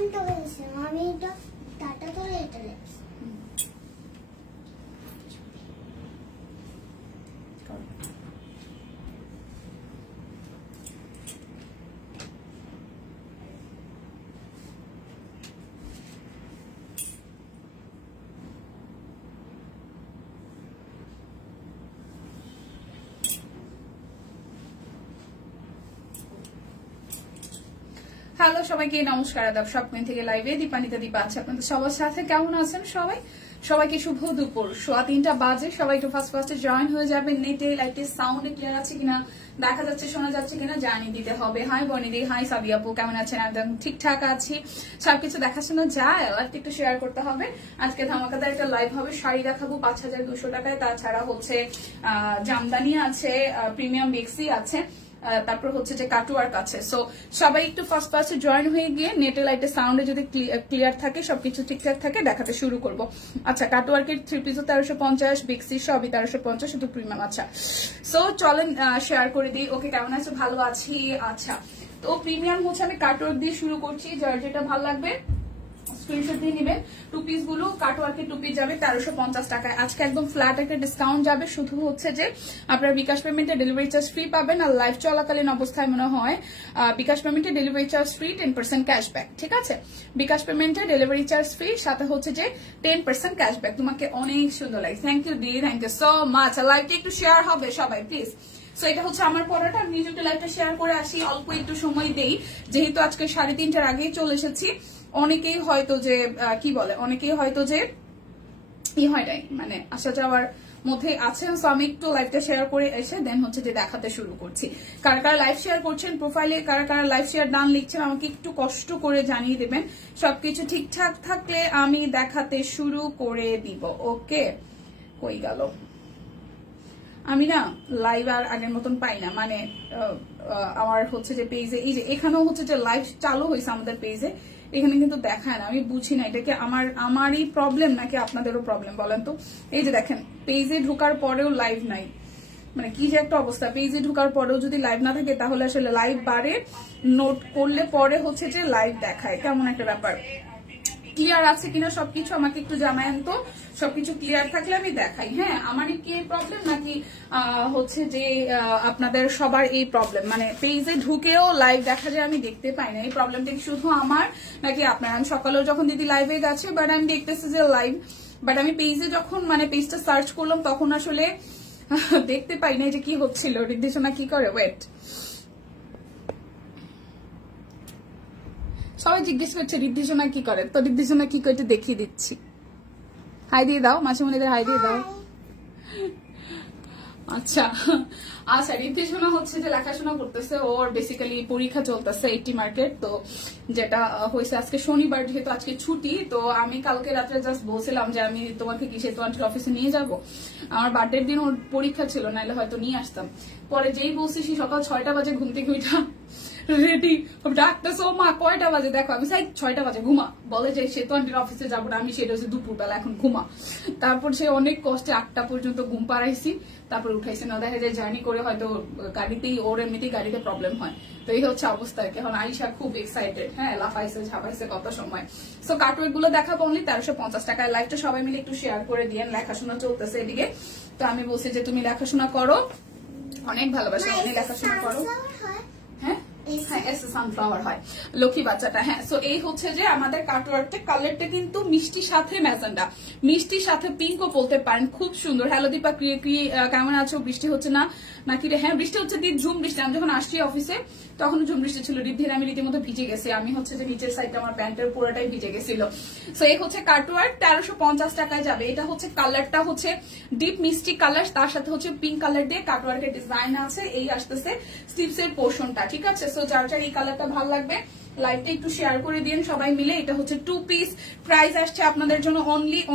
আমি এটা টাটা করে এটা রেখেছি। হ্যালো সবাইকে, নমস্কার, আদাব। স্বপ্ন থেকে লাইভে দীপানিতা দীপা আছে আপনাদের সবার সাথে। কেমন আছেন সবাই? সবাইকে শুভ দুপুর। 3:15 বাজে। সবাই একটু ফার্স্টে জয়েন হয়ে যাবেন। নেটে লাইটে সাউন্ড ক্লিয়ার আছে কিনা, দেখা যাচ্ছে শোনা যাচ্ছে কিনা জানিয়ে দিতে হবে। হাই বনিদি, হাই সাবি আপু, কেমন আছেন? একদম ঠিকঠাক আছি, সবকিছু দেখাশোনা যায়। লাইভটা একটু শেয়ার করতে হবে। আজকে ধামাকাদার একটা লাইভ হবে। শাড়ি দেখাবো 5200 টাকায়। তাছাড়া হচ্ছে জামদানি আছে, প্রিমিয়াম বেক্সি আছে, তারপর হচ্ছে যে কাটওয়ার্ক আছে। সো সবাই একটু ফার্স্টে জয়েন হয়ে গিয়ে নেটে লাইটে সাউন্ডে যদি ক্লিয়ার থাকে, সবকিছু ঠিকঠাক থাকে, দেখাতে শুরু করব। আচ্ছা, কাটওয়ার্কের 3 পিসও 1350, বেক্সি সবই 1350, শুধু প্রিমিয়াম। আচ্ছা, সো চলেন শেয়ার করে দিই। ওকে, কেমন আছো? ভালো আছি। আচ্ছা, তো প্রিমিয়াম হচ্ছে আমি কাটওয়ার্ক দিয়ে শুরু করছি। যার যেটা ভালো লাগবে স্ক্রিনশট দিয়ে নেবেন। 2 পিস গুলো কাটওয়ার্কের 2 পিস যাবে 1350 টাকায়। আজকে একদম ফ্ল্যাট একটা ডিসকাউন্ট যাবে। শুধু হচ্ছে যে আপনারা বিকাশ পেমেন্টে ডেলিভারি চার্জ ফ্রি পাবেন, আর লাইভ চলাকালীন অবস্থায় মনে হয় বিকাশ পেমেন্টে ডেলিভারি চার্জ ফ্রি, 10% ক্যাশব্যাক। ঠিক আছে, বিকাশ পেমেন্টে ডেলিভারি চার্জ ফ্রি, সাথে হচ্ছে যে 10% ক্যাশব্যাক। তোমাকে অনেক সুন্দর লাগে। থ্যাংক ইউ দি, থ্যাংক ইউ সো মাচ। লাইভটা একটু শেয়ার হবে সবাই প্লিজ। সো এটা হচ্ছে আমার পড়াটা। আমি নিজে একটু লাইভটা শেয়ার করে আসি, অল্প একটু সময় দেই, যেহেতু আজকে 3:30টার আগেই চলে এসেছি। অনেকেই হয়তো যে কি বলে, অনেকেই হয়তো যে হয় নাই, মানে আসা যাওয়ার মধ্যে আছেন। সো আমি একটু লাইভটা শেয়ার করে এসে দেন হচ্ছে যে দেখাতে শুরু করছি। কারা কারা লাইভ শেয়ার করছেন, প্রোফাইলে কারা কারা লাইভ শেয়ার ডান লিখছেন, আমাকে একটু কষ্ট করে জানিয়ে দেবেন। সবকিছু ঠিকঠাক থাকলে আমি দেখাতে শুরু করে দিব। ওকে, কই গেল? আমি না লাইভ আর আগের মতন পাই না, মানে আমার হচ্ছে যে পেজে, এই যে এখানেও হচ্ছে যে লাইভ চালু হয়েছে আমাদের পেজে, এখানে কিন্তু দেখায় না। আমি বুঝি না এটা কি আমারই প্রবলেম নাকি আপনাদেরও প্রবলেম, বলেন তো। এই যে দেখেন, পেজে ঢোকার পরেও লাইভ নাই, মানে কি যে একটা অবস্থা। পেজে ঢোকার পরেও যদি লাইভ না থাকে তাহলে আসলে লাইভ বাড়ে, নোট করলে পরে হচ্ছে যে লাইভ দেখায়, কেমন একটা ব্যাপার। ক্লিয়ার আছে কিনা সবকিছু আমাকে একটু জানায়েন তো। সবকিছু ক্লিয়ার থাকলে আমি দেখাই। হ্যাঁ, আমারই কি এই প্রবলেম নাকি হচ্ছে যে আপনাদের সবার এই প্রবলেম, মানে পেজে ঢুকেও লাইভ দেখা যায় আমি দেখতে পাই না। এই প্রবলেমটা কি শুধু আমার নাকি আপনার? আমি সকালেও যখন দিদি লাইভে গেছে, বাট আমি দেখতেছি যে লাইভ, বাট আমি পেজে যখন মানে পেজটা সার্চ করলাম তখন আসলে দেখতে পাই না যে কি হচ্ছিল। রিদ্ধিসোনা কি করে? ওয়েট, সবাই জিজ্ঞেস করছে রিদ্ধিসোনা কি করে, তো রিদ্ধিসোনা কি করে দেখিয়ে দিচ্ছি। হাই দিয়ে দাও, মাসিমণিদের হাই দিয়ে দাও। আচ্ছা আচ্ছা, রিদ্ধিসোনা হচ্ছে যে লেখাশোনা করতেছে, ওর বেসিক্যালি পরীক্ষা চলতেছে 80 মার্কের। তো যেটা হয়েছে আজকে শনিবার, যেহেতু আজকে ছুটি, তো আমি কালকে রাত্রে জাস্ট বলছিলাম যে আমি তোমাকে কি সেতু আন্টির অফিসে নিয়ে যাব। আমার বার্থডের দিন ওর পরীক্ষা ছিল, নাহলে হয়তো নিয়ে আসতাম। পরে যেই বলছি সেই সকাল 6টা বাজে ঘুম থেকে উঠা রেডি ডাকতেছে, ও মা কয়টা বাজে? দেখো আমি 6টা বাজে। ঘুমা, বলে যে সেতু আন্টির অফিসে যাবো না আমি, সেটা হচ্ছে দুপুরবেলা, এখন ঘুমা। তারপর সে অনেক কষ্টে 8টা পর্যন্ত ঘুম পাড়াইছি, তারপর উঠাইছে না। দেখা যায় জার্নি করে হয়তো গাড়িতেই, ওর এমনিতেই গাড়িতে প্রবলেম হয়। তো এই হচ্ছে অবস্থা। এখন আইসা খুব এক্সাইটেড, হ্যাঁ, লাফাইছে ঝাপাইছে কত সময়। সো কাটওয়ার্ক গুলো দেখাবো অনলি 1350 টাকায়। লাইভটা সবাই মিলে একটু শেয়ার করে দিয়েন। লেখাশোনা চলতেছে এদিকে, তো আমি বলছি যে তুমি লেখাশোনা করো, অনেক ভালোবাসো, অনেক লেখাশোনা করো। হ্যাঁ হ্যাঁ, সানফ্লাওয়ার হয় লক্ষ্মী বাচ্চাটা। হ্যাঁ, সো এই হচ্ছে যে আমাদের কাটওয়ার্কটা। কালারটা কিন্তু মিষ্টির সাথে ম্যাজেন্ডা, মিষ্টির সাথে পিঙ্কও বলতে পারেন, খুব সুন্দর। হ্যালো দীপা, কেমন আছো? বৃষ্টি হচ্ছে না নাকি রে? হ্যাঁ, বৃষ্টি হচ্ছে, ঝুম বৃষ্টি। আমি যখন আসছি অফিসে তখন ঝুম বৃষ্টি ছিল। রিদ্ধির আমি রীতিমতো ভিজে গেছি। আমি হচ্ছে যে নিচের সাইডটা আমার প্যান্টের পুরোটাই ভিজে গেছিল। সো এই হচ্ছে কাটওয়ার্ক, 1350 টাকায় যাবে। এটা হচ্ছে কালারটা হচ্ছে ডিপ মিষ্টি কালার, তার সাথে হচ্ছে পিঙ্ক কালার দিয়ে কাটওয়ার্কের ডিজাইন আছে। এই আসতেছে স্লিভস এর পোর্শনটা, ঠিক আছে। সো যার যার এই কালারটা ভালো লাগবে লাইভটা একটু শেয়ার করে দিন সবাই মিলে। এটা হচ্ছে 2 পিস, প্রাইস আসছে আপনাদের জন্য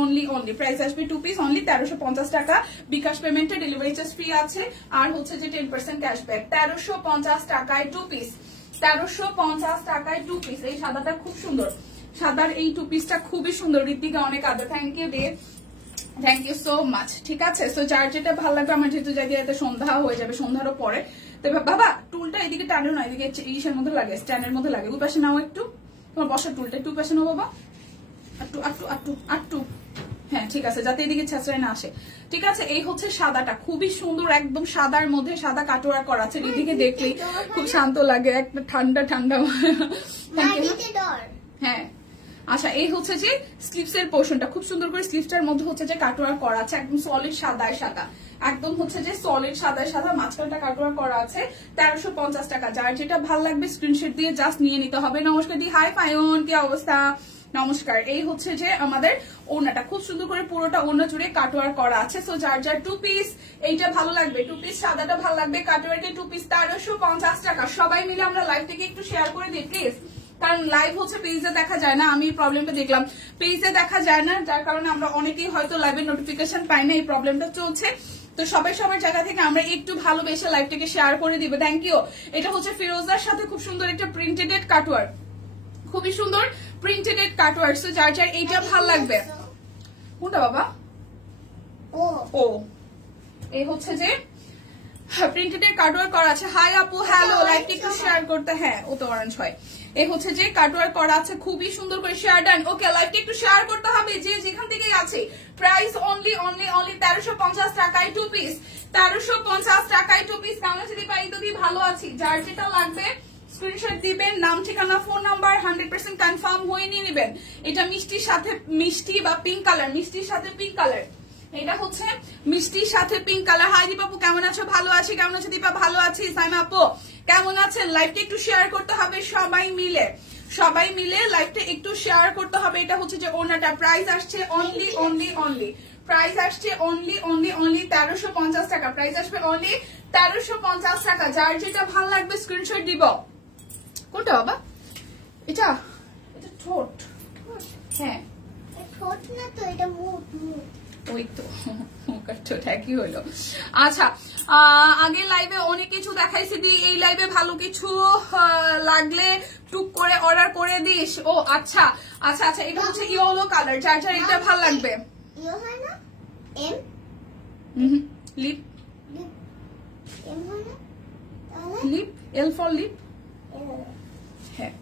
অনলি প্রাইস আসবে 2 পিস অনলি 1350 টাকা। বিকাশ পেমেন্টে ডেলিভারি চার্জ ফ্রি আছে, আর হচ্ছে যে 10% ক্যাশব্যাক। 1350 টাকায় 2 পিস, 1350 টাকায় 2 পিস। এই সাদাটা খুব সুন্দর, সাদার এই 2 পিসটা খুবই সুন্দর। ঋতিকা অনেক আদর, থ্যাংক ইউ দে, থ্যাংক ইউ সো মাচ। ঠিক আছে, সো যার যেটা ভালো লাগবে। আমার যেহেতু জায়গায় সন্ধ্যা হয়ে যাবে, সন্ধ্যারও পরে। তো বাবা টুলটা এদিকে টানো না, এদিকে ইসের মধ্যে লাগে, স্ট্যান্ডের মধ্যে লাগে। ওই পাশে নাও একটু, তোমার বসার টুলটা একটু পেছানো বাবা, আটটু আটটু আটটু আটটু, হ্যাঁ ঠিক আছে, যাতে এদিকে ছেঁচড়ায় না আসে। ঠিক আছে, এই হচ্ছে সাদাটা, খুবই সুন্দর, একদম সাদার মধ্যে সাদা কাটোয়ার করা আছে। এদিকে দেখলেই খুব শান্ত লাগে, একটা ঠান্ডা ঠান্ডা। হ্যাঁ আচ্ছা, এই হচ্ছে যে স্লিভস এর পোর্শনটা, খুব সুন্দর করে স্লিভসটার মধ্যে হচ্ছে যে কাটোয়ার করা আছে, একদম সলিড সাদায় সাদা, একদম হচ্ছে যে সলিড সাদায় সাদা, মাঝখানটা কাটোয়ার করা আছে। 1350 টাকা। যার যেটা ভালো লাগবে স্ক্রিনশট দিয়ে জাস্ট নিয়ে নিতে হবে। নমস্কার দি, হাই ফায়ন, কি অবস্থা? নমস্কার। এই হচ্ছে যে আমাদের ওড়নাটা, খুব সুন্দর করে পুরোটা ওড়না জুড়ে কাটোয়ার করা আছে। সো যার যার 2 পিস এইটা ভালো লাগবে, 2 পিস সাদাটা ভালো লাগবে, কাটোয়ারটা 2 পিস 1350 টাকা। সবাই মিলে আমরা লাইভ থেকে একটু শেয়ার করে দিই প্লিজ, কারণ লাইভ হচ্ছে পেজে দেখা যায় না। আমি প্রবলেমটা দেখলাম, পেজে দেখা যায় না, যার কারণে আমরা অনেকেই হয়তো লাইভের নোটিফিকেশন পাই না, এই প্রবলেমটা চলছে। তো সবাই সবার জায়গা থেকে আমরা একটু ভালোবেসে লাইভটাকে শেয়ার করে দিব। Thank you. এটা হচ্ছে ফিরোজার সাথে খুব সুন্দর একটা প্রিন্টেড কাটোয়ার, খুবই সুন্দর প্রিন্টেড কাটোয়ার। সো যার যার এইটা ভালো লাগবে। কোনটা বাবা? ও এই হচ্ছে যে প্রিন্টেড কাটোয়ার করা আছে। হাই আপু, হ্যালো, লাইভটা একটু শেয়ার করতে, হ্যাঁ ও তো অরেঞ্জ হয়। এই হচ্ছে যে কাটোয়ার করা আছে, খুবই সুন্দর করে শেয়ার ডান। ওকে, লাইভটা একটু শেয়ার করতে হবে যে যেখান থেকেই আছে। প্রাইস অনলি 1350 টাকায় 2 পিস, 1350 টাকায় 2 পিস। কেমন আছে দীপা? এই তো দি ভালো আছি। যার যেটা লাগবে স্ক্রিনশট দিবেন, নাম ঠিকানা ফোন নাম্বার 100% কনফার্ম হয়ে নিয়ে নেবেন। এটা মিষ্টির সাথে, মিষ্টি বা পিঙ্ক কালার, মিষ্টির সাথে পিঙ্ক কালার, এটা হচ্ছে মিষ্টির সাথে পিঙ্ক কালার। হাই দীপা আপু, কেমন আছো? ভালো আছি। কেমন আছে দীপা? ভালো আছি। সাইমা আপু কেমন আছেন? লাইভটা একটু শেয়ার করতে হবে সবাই মিলে, সবাই মিলে লাইভটা একটু শেয়ার করতে হবে। এটা হচ্ছে যে ওনাটা, প্রাইস আসছে অনলি অনলি অনলি, প্রাইস আসছে অনলি অনলি অনলি 1350 টাকা, প্রাইস আসবে অনলি 1350 টাকা। যার যেটা ভালো লাগবে স্ক্রিনশট দিব। কোনটা বাবা? এটা এটা ঠোঁট, হ্যাঁ ঠোঁট না তো, এটা মুখ। ওই তো ঠোঁট একই হলো। আচ্ছা, আগে লাইভে অনেক কিছু দেখাইছি দি, এই লাইভে ভালো কিছু লাগলে টুক করে অর্ডার করে দিস। ও আচ্ছা আচ্ছা আচ্ছা, এটা হচ্ছে ইয়েলো কালার। যার যার এটা ভালো লাগবে। ইয়ে হয় না, এম লিপ, এম হয় না, তাহলে লিপ, এল ফর লিপ। হ্যাঁ,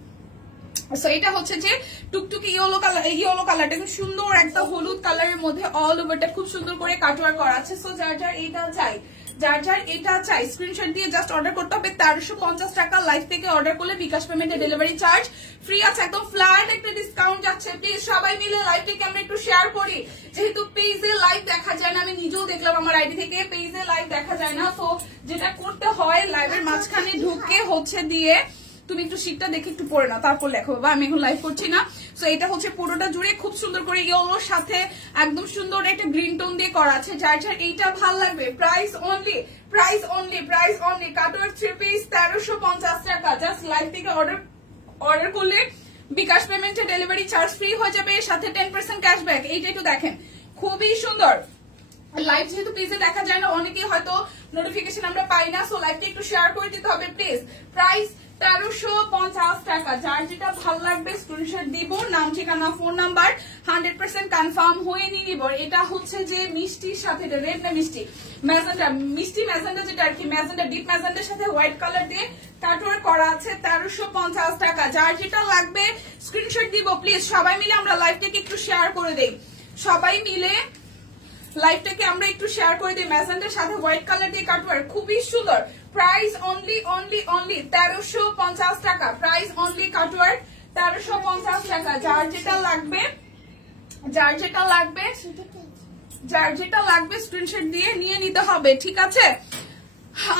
সো এটা হচ্ছে যে টুকটুকি ইয়েলো কালার, ইয়েলো কালারটা খুব সুন্দর, একটা হলুদ কালারের মধ্যে অল ওভারটা খুব সুন্দর করে কাটওয়ার করা আছে। সো যার যার এটা চাই, যার যার এটা চাই স্ক্রিনশট দিয়ে জাস্ট অর্ডার করতে হবে। 1350 টাকা। লাইভ থেকে অর্ডার করলে বিকাশ পেমেন্টে ডেলিভারি চার্জ ফ্রি আছে, একদম ফ্ল্যাট একটা ডিসকাউন্ট যাচ্ছে। প্লিজ সবাই মিলে লাইভটাকে আমরা একটু শেয়ার করি, যেহেতু পেজে লাইভ দেখা যায় না। আমি নিজেও দেখলাম আমার আইডি থেকে পেজে লাইভ দেখা যায় না। তো যেটা করতে হয়, লাইভের মাঝখানে ঢুকে হচ্ছে দিয়ে তুমি একটু শীটটা দেখে একটু পড়ে নাও, তারপর লেখো বাবা। আমি এখন লাইভ করছি না। সো এটা হচ্ছে পুরোটা জুড়ে খুব সুন্দর করে ইয়েলোর সাথে একদম সুন্দর একটা গ্রিন টোন দিয়ে করা আছে। যার যার এইটা ভালো লাগবে, price only, price only, price only. কাটোয়ার 3 পিস 1350 টাকা। জাস্ট লাইভ থেকে অর্ডার করলে বিকাশ পেমেন্টে ডেলিভারি চার্জ ফ্রি হয়ে যাবে, সাথে 10% ক্যাশব্যাক। এইটা একটু দেখেন, খুবই সুন্দর। লাইভ যেহেতু পেজে দেখা যায় না, অনেকেই হয়তো নোটিফিকেশন আমরা পাই না। সো লাইভটা একটু শেয়ার করে দিতে হবে প্লিজ। প্রাইস 1350 টাকা। যার যেটা ভালো লাগবে স্ক্রিনশট দিব, নাম ঠিকানা ফোন নাম্বার 100% কনফার্ম হয়ে নিয়ে নিব। এটা হচ্ছে যে মিষ্টির সাথে, রেড না মিষ্টি, ম্যাজেন্টা, মিষ্টি ম্যাজেন্টা যেটা আর কি, ম্যাজেন্টা, ডিপ ম্যাজেন্টার সাথে হোয়াইট কালার দিয়ে কাটওয়ার করা আছে। 1350 টাকা। যার যেটা লাগবে স্ক্রিনশট দিব প্লিজ। সবাই মিলে আমরা লাইভটাকে একটু শেয়ার করে দেই, সবাই মিলে লাইভটাকে আমরা একটু শেয়ার করে দিই। ম্যাজেন্টার সাথে হোয়াইট কালার দিয়ে কাটওয়ার, খুবই সুন্দর। প্রাইস অনলি অনলি অনলি 1350 টাকা। প্রাইস অনলি কাটওয়ার 1350 টাকা। যার যেটা লাগবে, যার যেটা লাগবে, যার যেটা লাগবে স্ক্রিনশট দিয়ে নিয়ে নিতে হবে, ঠিক আছে?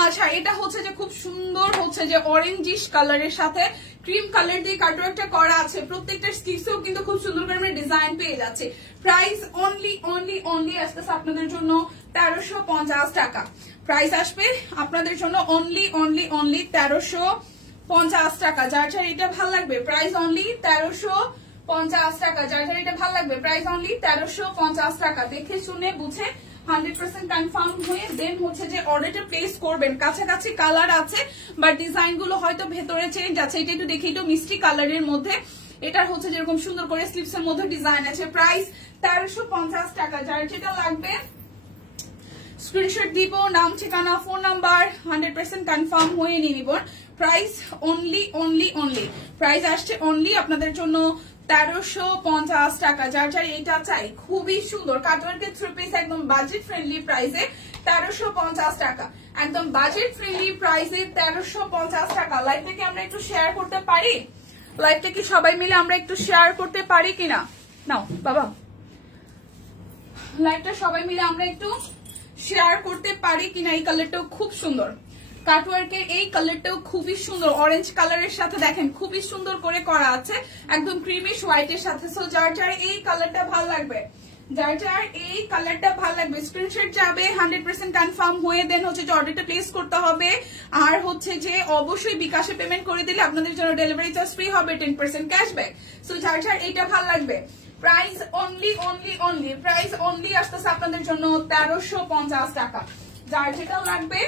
আচ্ছা, এটা হচ্ছে যে খুব সুন্দর হচ্ছে যে অরেঞ্জিশ কালারের সাথে ক্রিম কালার দিয়ে কাটওয়ার্কটা করা আছে। প্রত্যেকটা স্টিচেও কিন্তু খুব সুন্দর করে আমরা ডিজাইন পেয়ে যাচ্ছে। প্রাইস অনলি অনলি অনলি আসতেছে আপনাদের জন্য 1350 টাকা। প্রাইস আসবে আপনাদের জন্য অনলি অনলি অনলি 1350 টাকা। যার যার এটা ভালো লাগবে, প্রাইস অনলি 1350 টাকা। যার যার এটা ভালো লাগবে, প্রাইস অনলি 1350 টাকা। দেখে শুনে বুঝে 100% কনফার্ম হয়ে দেন হচ্ছে যে অর্ডারটা প্লেস করবেন। কাছাকাছি কালার আছে বা ডিজাইন গুলো হয়তো ভেতরে চেঞ্জ আছে। এটা একটু দেখি, একটু মিষ্টি কালারের মধ্যে, এটা হচ্ছে যেরকম সুন্দর করে স্লিপস এর মধ্যে ডিজাইন আছে। প্রাইস 1350 টাকা। যার যেটা লাগবে স্ক্রিনশট দিব, নাম ঠিকানা ফোন নাম্বার 100% কনফার্ম হয়ে নিয়ে নিব। প্রাইস অনলি প্রাইস আসছে অনলি আপনাদের জন্য 1350 টাকা। যার যার এইটা চাই, খুবই সুন্দর কাটওয়ার্কের থ্রি পিস, একদম বাজেট ফ্রেন্ডলি প্রাইসে 1350 টাকা, একদম বাজেট ফ্রেন্ডলি প্রাইসে 1350 টাকা। লাইভটাকে আমরা একটু শেয়ার করতে পারি? লাইভটা কি সবাই মিলে আমরা একটু শেয়ার করতে পারি কিনা? নাও বাবা, লাইভটা সবাই মিলে আমরা একটু শেয়ার করতে পারি কিনা? এই কালারটাও খুব সুন্দর, কাটওয়ার্কের এই কালারটাও খুবই সুন্দর, অরেঞ্জ কালারের সাথে দেখেন খুবই সুন্দর করে করা আছে, একদম ক্রিমিশ হোয়াইটের সাথে। সো যার যার এই কালারটা ভালো লাগবে, যার যার এই কালারটা ভালো লাগবে স্ক্রিনশট যাবে, 100% কনফার্ম হয়ে দেন হচ্ছে যে অর্ডারটা প্লেস করতে হবে। আর হচ্ছে যে অবশ্যই বিকাশে পেমেন্ট করে দিলে আপনাদের জন্য ডেলিভারি চার্জ ফ্রি হবে, 10% ক্যাশব্যাক। সো যার যার এইটা ভালো লাগবে, প্রাইস অনলি প্রাইস অনলি আসতেছে আপনাদের জন্য 1350 টাকা। যার যেটা লাগবে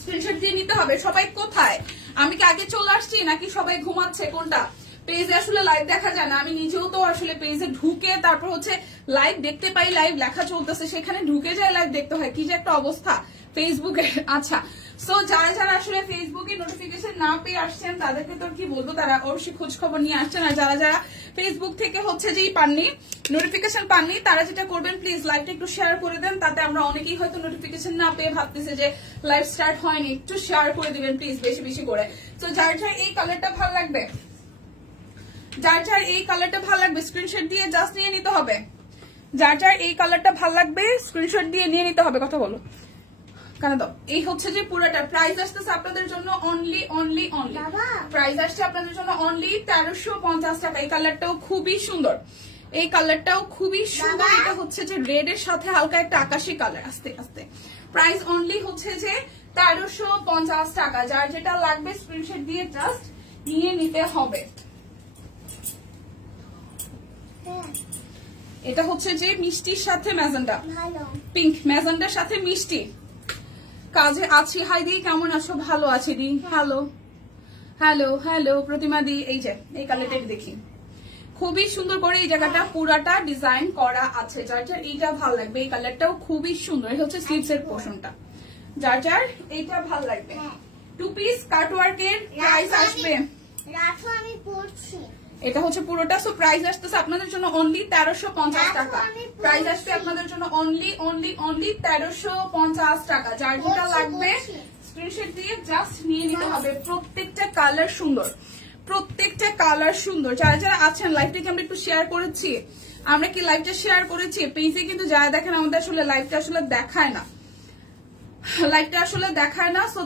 স্ক্রিনশট দিয়ে নিতে হবে। সবাই কোথায়? আমি কি আগে চলে আসছি নাকি সবাই ঘুমাচ্ছে? কোনটা? পেজে আসলে লাইভ দেখা যায় না, আমি নিজেও তো আসলে পেজে ঢুকে তারপর হচ্ছে লাইভ দেখতে পাই, লাইভ লেখা চলতেছে, সেখানে ঢুকে যায় লাইভ দেখতে হয়, কি যে একটা অবস্থা ফেসবুকে। আচ্ছা, সো যারা যারা আসলে ফেসবুকে নোটিফিকেশন না পেয়ে আসছেন তাদেরকে তো কি বলবো, তারা অবশ্যই খোঁজ খবর নিয়ে আসছেন। আর যারা যারা ফেসবুক থেকে হচ্ছে যেই পাননি, নোটিফিকেশন পাননি, তারা যেটা করবেন প্লিজ লাইভটা একটু শেয়ার করে দেন, তাতে আমরা অনেকেই হয়তো নোটিফিকেশন না পেয়ে ভাবতেছে যে লাইভ স্টার্ট হয়নি, একটু শেয়ার করে দিবেন প্লিজ বেশি বেশি করে। তো যার যার এই কালারটা ভালো লাগবে, যার যার এই কালারটা ভালো লাগবে স্ক্রিনশট দিয়ে জাস্ট নিয়ে নিতে হবে। যার যার এই কালারটা ভালো লাগবে স্ক্রিনশট দিয়ে নিয়ে নিতে হবে। কথা বলো কেন দাও? এই হচ্ছে যে পুরোটা প্রাইস আসতেছে আপনাদের জন্য অনলি প্রাইস আসছে আপনাদের জন্য অনলি 1350 টাকা। এই কালারটাও খুবই সুন্দর, এই কালারটাও খুবই সুন্দর। এটা হচ্ছে যে রেড এর সাথে হালকা একটা আকাশি কালার। আস্তে আস্তে প্রাইস অনলি হচ্ছে যে 1350 টাকা। যার যেটা লাগবে স্ক্রিনশট দিয়ে জাস্ট নিয়ে নিতে হবে। এটা হচ্ছে যে মিষ্টির সাথে ম্যাজেন্ডা, পিঙ্ক ম্যাজেন্ডার সাথে মিষ্টি। কাজে আছি। হাই দি, কেমন আছো? ভালো আছি দি। হ্যালো হ্যালো হ্যালো প্রতিমা দি। এই যে এই কালারটা দেখি, খুবই সুন্দর করে এই জায়গাটা পুরাটা ডিজাইন করা আছে। যার যার এইটা ভালো লাগবে, এই কালারটাও খুবই সুন্দর। এই হচ্ছে স্লিভস এর পোর্শনটা, যার যার এইটা ভালো লাগবে। টু পিস কাটওয়ার্কের প্রাইস আসবে, আমি পড়ছি, এটা হচ্ছে পুরোটা। সো প্রাইস আসতেছে আপনাদের জন্য অনলি 1350 টাকা। প্রাইস আসবে আপনাদের জন্য অনলি 1350 টাকা। যার যেটা লাগবে স্ক্রিনশট দিয়ে জাস্ট নিয়ে নিতে হবে। প্রত্যেকটা কালার সুন্দর, প্রত্যেকটা কালার সুন্দর। যারা যারা আছেন লাইভটাকে আমরা একটু শেয়ার করেছি, আমরা কি লাইভটা শেয়ার করেছি পেজে? কিন্তু যারা দেখেন আমাদের আসলে লাইভটা আসলে দেখায় না, লাইভটা আসলে দেখায় না। সো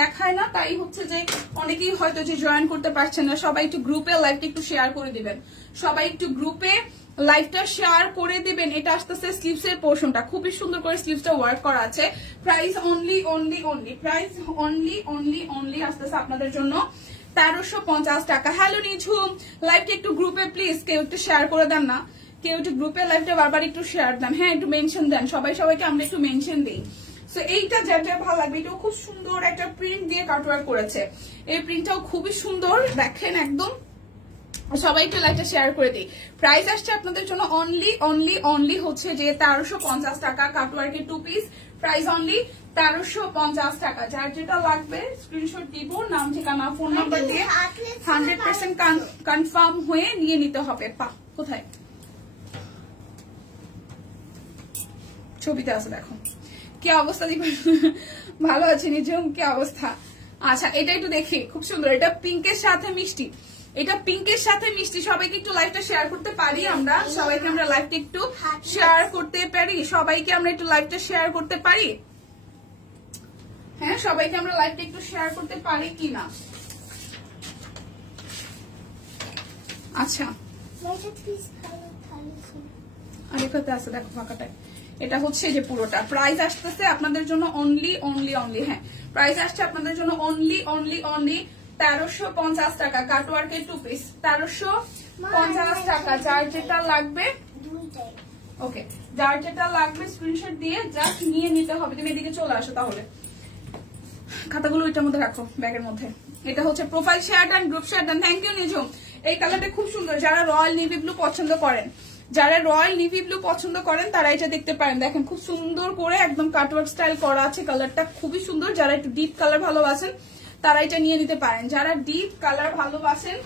দেখায় না, তাই হচ্ছে যে অনেকেই হয়তো যে জয়েন করতে পারছেন না। সবাই একটু গ্রুপে লাইভটা একটু শেয়ার করে দিবেন, সবাই একটু গ্রুপে লাইভটা শেয়ার করে দিবেন। এটা আসতেছে স্লিভস এর পোর্শনটা, খুবই সুন্দর করে স্লিভসটা ওয়ার্ক করা আছে। প্রাইস অনলি প্রাইস অনলি আসতেছে আপনাদের জন্য 1350 টাকা। হ্যালো নিঝুম, লাইভটা একটু গ্রুপে প্লিজ কেউ একটু শেয়ার করে দেন না, কেউ একটু গ্রুপে লাইভটা বারবার একটু শেয়ার দেন। হ্যাঁ, একটু মেনশন দেন, সবাইকে আমরা একটু মেনশন দিই। সো এইটা যার যার ভালো লাগবে, এটাও খুব সুন্দর একটা প্রিন্ট দিয়ে কাটওয়ার্ক করেছে। এই প্রিন্টটাও খুবই সুন্দর, দেখেন একদম। সবাই একটু লাইকটা শেয়ার করে দিই। প্রাইস আসছে আপনাদের জন্য অনলি হচ্ছে যে 1350 টাকা। কাটওয়ার্কের টু পিস প্রাইস অনলি 1350 টাকা। যার যেটা লাগবে স্ক্রিনশট দিব, নাম ঠিকানা ফোন নাম্বার দিয়ে 100% কনফার্ম হয়ে নিয়ে নিতে হবে। পা কোথায় ছবিতে আছে দেখো কি অবস্থা। ভালো আছে নিজম, কি অবস্থা? আচ্ছা, এটা একটু দেখি, খুব সুন্দর। এটা পিঙ্কের সাথে মিষ্টি, এটা পিঙ্কের সাথে মিষ্টি। সবাইকে একটু লাইভটা শেয়ার করতে পারি আমরা? সবাইকে আমরা লাইভটা একটু শেয়ার করতে পারি? সবাইকে আমরা একটু লাইভটা শেয়ার করতে পারি? হ্যাঁ, সবাইকে আমরা লাইভটা একটু শেয়ার করতে পারি কিনা? আচ্ছা, আরেকটা আছে দেখো ফাঁকাটায়। এটা হচ্ছে যে পুরোটা প্রাইস আসতেছে আপনাদের জন্য অনলি হ্যাঁ, প্রাইস আসছে আপনাদের জন্য অনলি 1350 টাকা। কাটওয়ার্কের টু পিস 1350 টাকা। যার যেটা লাগবে, ওকে, যার যেটা লাগবে স্ক্রিনশট দিয়ে জাস্ট নিয়ে নিতে হবে। তুমি এদিকে চলে আসো তাহলে, খাতাগুলো এটার মধ্যে রাখো ব্যাগের মধ্যে। এটা হচ্ছে profile share done, group share done. Thank you Nijum. এই কালারটা খুব সুন্দর। যারা রয়্যাল নেভি ব্লু পছন্দ করেন, তারা এটা দেখতে পারেন। দেখেন খুব সুন্দর করে একদম কাটওয়ার্ক স্টাইল করা আছে, কালারটা খুবই সুন্দর। যারা একটু ডিপ কালার ভালোবাসেন তারা এটা নিয়ে নিতে পারেন। যারা ডিপ কালার ভালোবাসেন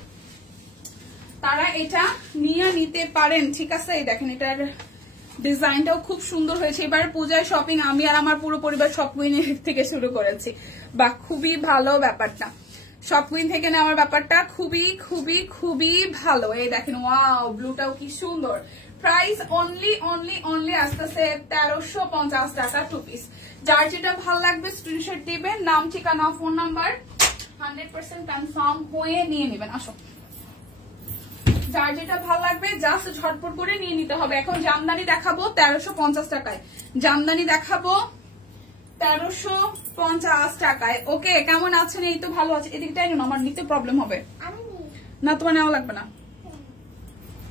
তারা এটা নিয়ে নিতে পারেন, ঠিক আছে। এই দেখেন এটার ডিজাইনটাও খুব সুন্দর হয়েছে। এবার পূজায় শপিং আমি আর আমার পুরো পরিবার শপ কুইন থেকে শুরু করেছি, বা খুবই ভালো ব্যাপারটা। শপ কুইন থেকে নেওয়ার ব্যাপারটা খুবই খুবই খুবই ভালো। এই দেখেন ওয়াও, ব্লুটাও কি সুন্দর। প্রাইস অনলি অনলি অনলি আসতেছে 1350 টাকা 2 পিস। যার যেটা ভালো লাগবে স্ক্রিনশট দিবেন, নাম ঠিকানা ফোন নাম্বার 100% কনফার্ম হয়ে নিয়ে নেবেন। আসো, যার যেটা ভালো লাগবে জাস্ট ঝটপট করে নিয়ে নিতে হবে। এখন জামদানি দেখাবো 1350 টাকায়, জামদানি দেখাবো 1350 টাকায়। ওকে, কেমন আছেন? এই তো ভালো আছে। এদিকটাই না, আমার নিতে প্রবলেম হবে না, তোমার নেওয়া লাগবে না,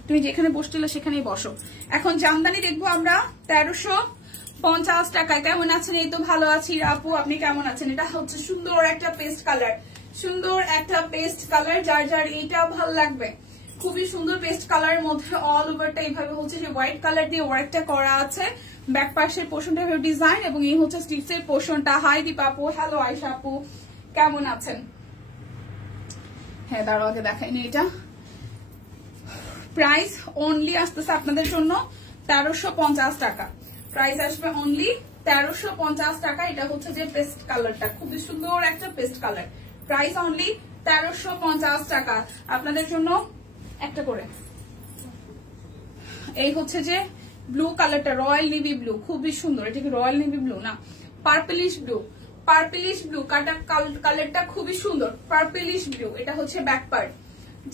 তুমি যেখানে বসছিলে সেখানেই বসো। এখন জামদানি দেখবো আমরা 1350 টাকায়। কেমন আছেন? এই তো ভালো আছি আপু, আপনি কেমন আছেন? এটা হচ্ছে সুন্দর একটা পেস্ট কালার, সুন্দর একটা পেস্ট কালার। যার যার এইটা ভালো লাগবে, খুবই সুন্দর পেস্ট কালারের মধ্যে অল ওভারটা এইভাবে হচ্ছে যে হোয়াইট কালার দিয়ে ওয়ার্কটা করা আছে। ব্যাক পাশের পোর্শনটা ডিজাইন, এবং এই হচ্ছে স্টিচের পোর্শনটা। হাই দীপা আপু, হ্যালো আয়শা আপু, কেমন আছেন? হ্যাঁ, দাঁড়াও আগে দেখাইনি। এটা প্রাইস অনলি আসতেছে আপনাদের জন্য 1350 টাকা। প্রাইস আসবে অনলি 1350 টাকা। এটা হচ্ছে যে পেস্ট কালারটা, খুবই সুন্দর একটা পেস্ট কালার। প্রাইস অনলি 1350 টাকা আপনাদের জন্য। একটা করে এই হচ্ছে যে ব্লু কালারটা, রয়্যাল নেভি ব্লু, খুবই সুন্দর। এটা কি রয়্যাল নেভি ব্লু না, পার্পলিশ ব্লু, পার্পলিশ ব্লু কালারটা খুবই সুন্দর, পার্পলিশ ব্লু। এটা হচ্ছে ব্যাক পার্ট।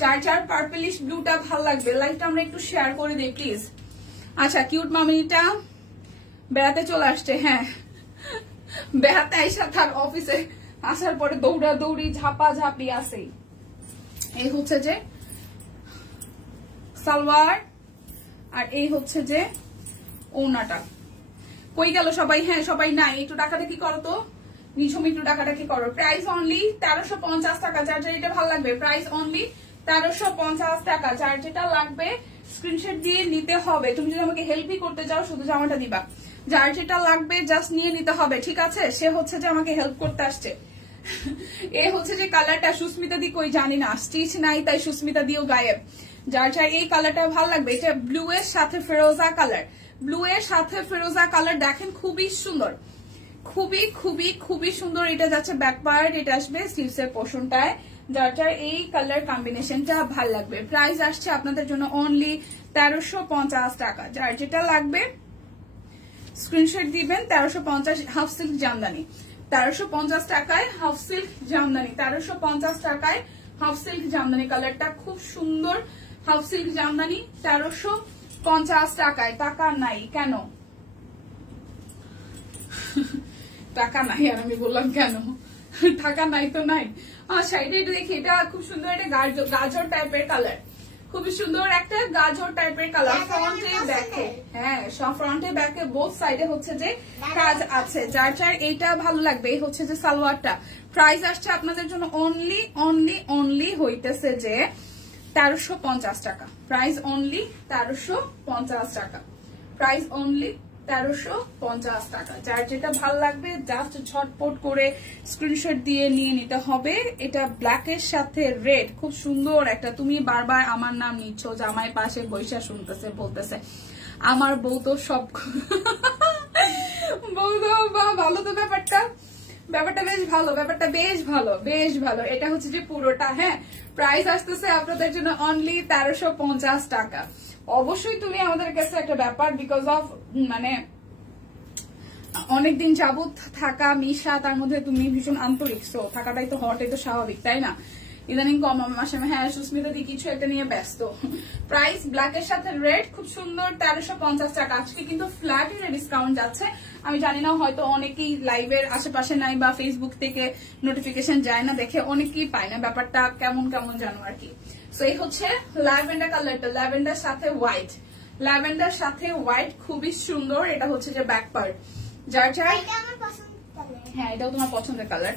যার যার পার্পলিশ ব্লুটা ভালো লাগবে লাইকটা আমরা একটু শেয়ার করে দিই প্লিজ। আচ্ছা, কিউট মামিটা বেড়াতে চলে আসছে। হ্যাঁ, বেড়াতে আইসা তার অফিসে আসার পরে দৌড়া দৌড়ি ঝাপা ঝাপি আসেই। এই হচ্ছে যে সালোয়ার, আর এই হচ্ছে যে ওনাটা। কই গেল সবাই? হ্যাঁ, সবাই নাই, একটু ডাকাডাকি করো তো, নিঝুম একটু ডাকাডাকি করো। প্রাইস অনলি 1350 টাকা। যার যার এটা ভালো লাগবে প্রাইস অনলি 1350 টাকা। যার যেটা লাগবে স্ক্রিনশট দিয়ে নিতে হবে। তুমি যদি আমাকে হেল্পই করতে চাও শুধু জামাটা দিবা। যার যেটা লাগবে জাস্ট নিয়ে নিতে হবে, ঠিক আছে। সে হচ্ছে যে আমাকে হেল্প করতে আসছে। এ হচ্ছে যে কালারটা সুস্মিতা দি কই জানি না, স্টিচ নাই তাই সুস্মিতা দিও গায়েব। যার যার এই কালারটা ভালো লাগবে, এটা ব্লু এর সাথে ফেরোজা কালার, ব্লু এর সাথে ফেরোজা কালার। দেখেন খুবই সুন্দর, খুবই খুবই খুবই সুন্দর। এটা যাচ্ছে ব্যাক পার্ট, এটা আসবে স্লিভস এর পোর্শনটায়। যার যার এই কালার কম্বিনেশনটা ভাল লাগবে। প্রাইস আসছে আপনাদের জন্য অনলি 1350 টাকা। যার যেটা লাগবে স্ক্রিনশট দিবেন। 1350 হাফ সিল্ক জামদানি, 1350 টাকায় হাফ সিল্ক জামদানি, 1350 টাকায় হাফ সিল্ক জামদানি। কালারটা খুব সুন্দর, হাফ সিল্ক জামদানি 1350 টাকায়। টাকা নাই কেন? টাকা নাই আর আমি বললাম কেন? টাকা নাই তো নাই। আচ্ছা, এটা দেখি, এটা খুব সুন্দর একটা গাজর টাইপের কালার, খুবই সুন্দর একটা গাজর টাইপের কালার। ফ্রন্টে ব্যাকে, হ্যাঁ সব ফ্রন্টে ব্যাকে বোথ সাইডে হচ্ছে যে কাজ আছে। যার যার এইটা ভালো লাগবে। এই হচ্ছে যে সালোয়ারটা। প্রাইস আসছে আপনাদের জন্য অনলি অনলি অনলি হইতেছে যে 1350 টাকা। প্রাইস অনলি 1350 টাকা। প্রাইস অনলি 1350 টাকা। যার যেটা ভালো লাগবে জাস্ট ঝটপট করে স্ক্রিনশট দিয়ে নিয়ে নিতে হবে। এটা ব্ল্যাক এর সাথে রেড, খুব সুন্দর একটা। তুমি বারবার আমার নাম নিচ্ছ, জামাই পাশে বৈশা শুনতেছে, বলতেছে আমার বউ তো সব বউ তো ভালো তো। ব্যাপারটা বেশ ভালো, ব্যাপারটা বেশ ভালো, বেশ ভালো। এটা হচ্ছে যে পুরোটা। হ্যাঁ, প্রাইস আসতেছে আপনাদের জন্য অনলি 1350 টাকা। অবশ্যই তুমি আমাদের কাছে একটা ব্যাপার, বিকজ অফ মানে অনেকদিন যাবত থাকা মিশা, তার মধ্যে তুমি ভীষণ আন্তরিক, সো থাকাটাই তো হওয়াটাই তো স্বাভাবিক, তাই না? ইদানিং কম মাসে হ্যাঁ সুস্মিতা দি কিছু একটা নিয়ে ব্যস্ত। প্রাইস ব্ল্যাক এর সাথে রেড, খুব সুন্দর 1350 টাকা। আজকে কিন্তু ফ্ল্যাট ডিসকাউন্ট যাচ্ছে। আমি জানি না, হয়তো অনেকেই লাইভের আশেপাশে নাই বা ফেসবুক থেকে নোটিফিকেশন যায় না দেখে অনেকেই পায় না। ব্যাপারটা কেমন কেমন জানো আর কি। সো এই হচ্ছে ল্যাভেন্ডার কালারটা, ল্যাভেন্ডার সাথে হোয়াইট, ল্যাভেন্ডার সাথে হোয়াইট, খুবই সুন্দর। এটা হচ্ছে যে ব্যাক পার্ট। যার যার, হ্যাঁ এটাও তোমার পছন্দের কালার।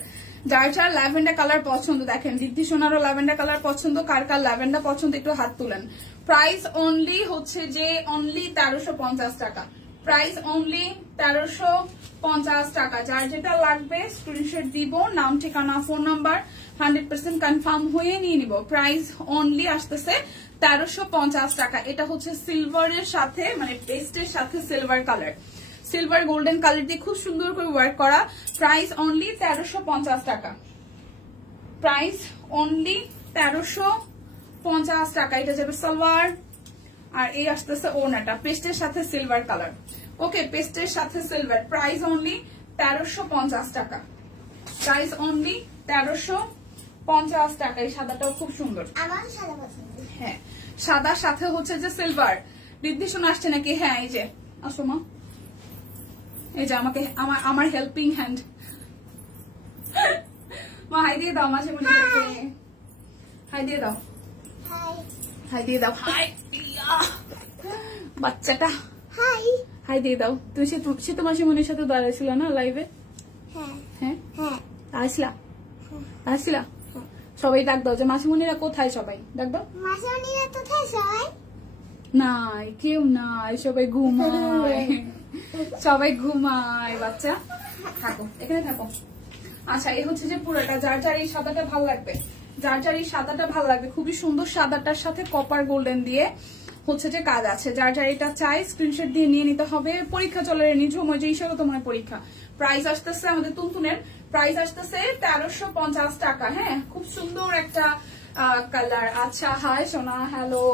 যার যার ল্যাভেন্ডার কালার পছন্দ, দেখেন দিদি সোনারও ল্যাভেন্ডার কালার পছন্দ, কার কার ল্যাভেন্ডার পছন্দ একটু হাত তুলেন। প্রাইস অনলি হচ্ছে যে অনলি 1350 টাকা। প্রাইস অনলি 1350 টাকা। যার যেটা লাগবে স্ক্রিনশট দিব, নাম ঠিকানা ফোন নাম্বার 100% কনফার্ম হয়ে নিয়ে নিব। প্রাইস অনলি আসতেছে 1350 টাকা। এটা হচ্ছে সিলভারের সাথে মানে পেস্টের সাথে silver colour, silver golden colour দিয়ে খুব সুন্দর করে ওয়ার্ক করা। প্রাইস অনলি 1350 টাকা। প্রাইস অনলি 1350 টাকা। এটা যাবে সালোয়ার, আর এই আসতেছে ওড়নাটা পেস্টের সাথে সিলভার কালার। ওকে, পেস্টের সাথে সিলভার। প্রাইস অনলি 1350 টাকা। প্রাইস অনলি 1350 টাকা। এই সাদাটাও খুব সুন্দর, আমার সাদা পছন্দ। হ্যাঁ সাদার সাথে হচ্ছে যে সিলভার। নির্দেশন আসছে নাকি? হ্যাঁ এই যে আসো মা, এই যে আমাকে আমার হেল্পিং হ্যান্ড। মা হাই দিয়ে দাও, মাঝে মনে হাই দিয়ে দাও, হাই হাই দিয়ে দাও। হাই বাচ্চাটা হাই হাই দিয়ে দাও। তুমি সে তো মাসিমণির সাথে দাঁড়াইছিল না লাইভে? হ্যাঁ হ্যাঁ হ্যাঁ আসলা। সবাই ডাক দাও যে মাসিমণিরা কোথায়, সবাই ডাক দাও। মাসিমণিরা কোথায় সবাই? নাই কেউ নাই, সবাই ঘুমায়, সবাই ঘুমায়। বাচ্চা থাকো, এখানে থাকো। আচ্ছা, এই হচ্ছে যে পুরোটা। যার যার এই সাদাটা ভালো লাগবে, যার যার এই সাদাটা ভালো লাগবে, খুবই সুন্দর। সাদাটার সাথে কপার গোল্ডেন দিয়ে হচ্ছে যে কাজ আছে। যার যার এটা চাই স্ক্রিনশট দিয়ে নিয়ে নিতে হবে। পরীক্ষা চলে নিঝুম, ওই যে ঈশ্বরও তোমার পরীক্ষা। প্রাইস আসতেছে আমাদের তুনতুনের, প্রাইস আসতেছে 1350 টাকা। হ্যাঁ, খুব সুন্দর একটা কালার। আচ্ছা হাই সোনা, হ্যালো।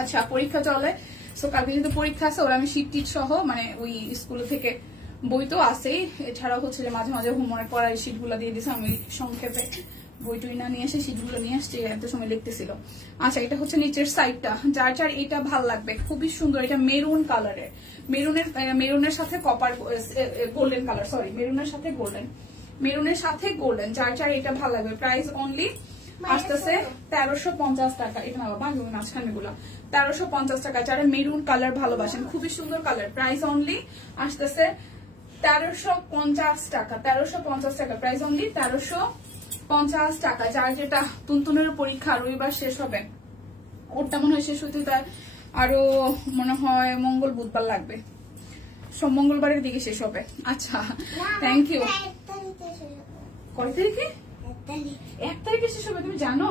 আচ্ছা, পরীক্ষা চলে, সো কালকে যেহেতু পরীক্ষা আছে, ওরা আমি শীট টিট সহ মানে ওই স্কুল থেকে বই তো আছেই, এছাড়াও হচ্ছে যে মাঝে মাঝে হোমওয়ার্ক করা এই শীট গুলা দিয়ে দিছে। আমি সংক্ষেপে বই টই না নিয়ে এসে শীট গুলো নিয়ে আসছি, এত সময় লিখতেছিল। আচ্ছা, এটা হচ্ছে নিচের সাইডটা। যার যার এটা ভাল লাগবে, খুবই সুন্দর। এটা মেরুন কালারের, মেরুনের সাথে কপার গোল্ডেন কালার, সরি মেরুনের সাথে গোল্ডেন, মেরুনের সাথে গোল্ডেন। যার যার এটা ভাল লাগবে। প্রাইস অনলি আসতেছে 1350 টাকা। এটা না বাবা, মাঝখানে গুলা 1350 টাকা। যারা মেরুন কালার ভালোবাসেন, খুবই সুন্দর কালার। প্রাইস অনলি আসতেছে 1350 টাকা। 1350 টাকা। প্রাইস অনলি 1350 টাকা। যার যেটা তুনতুনের পরীক্ষা রবিবার শেষ হবে, ওরটা মনে হয় শেষ হইতে তার আরো মনে হয় মঙ্গল বুধবার লাগবে, সব মঙ্গলবারের দিকে শেষ হবে। আচ্ছা, থ্যাংক ইউ। কয় তারিখে? 1 তারিখে শেষ হবে, তুমি জানো?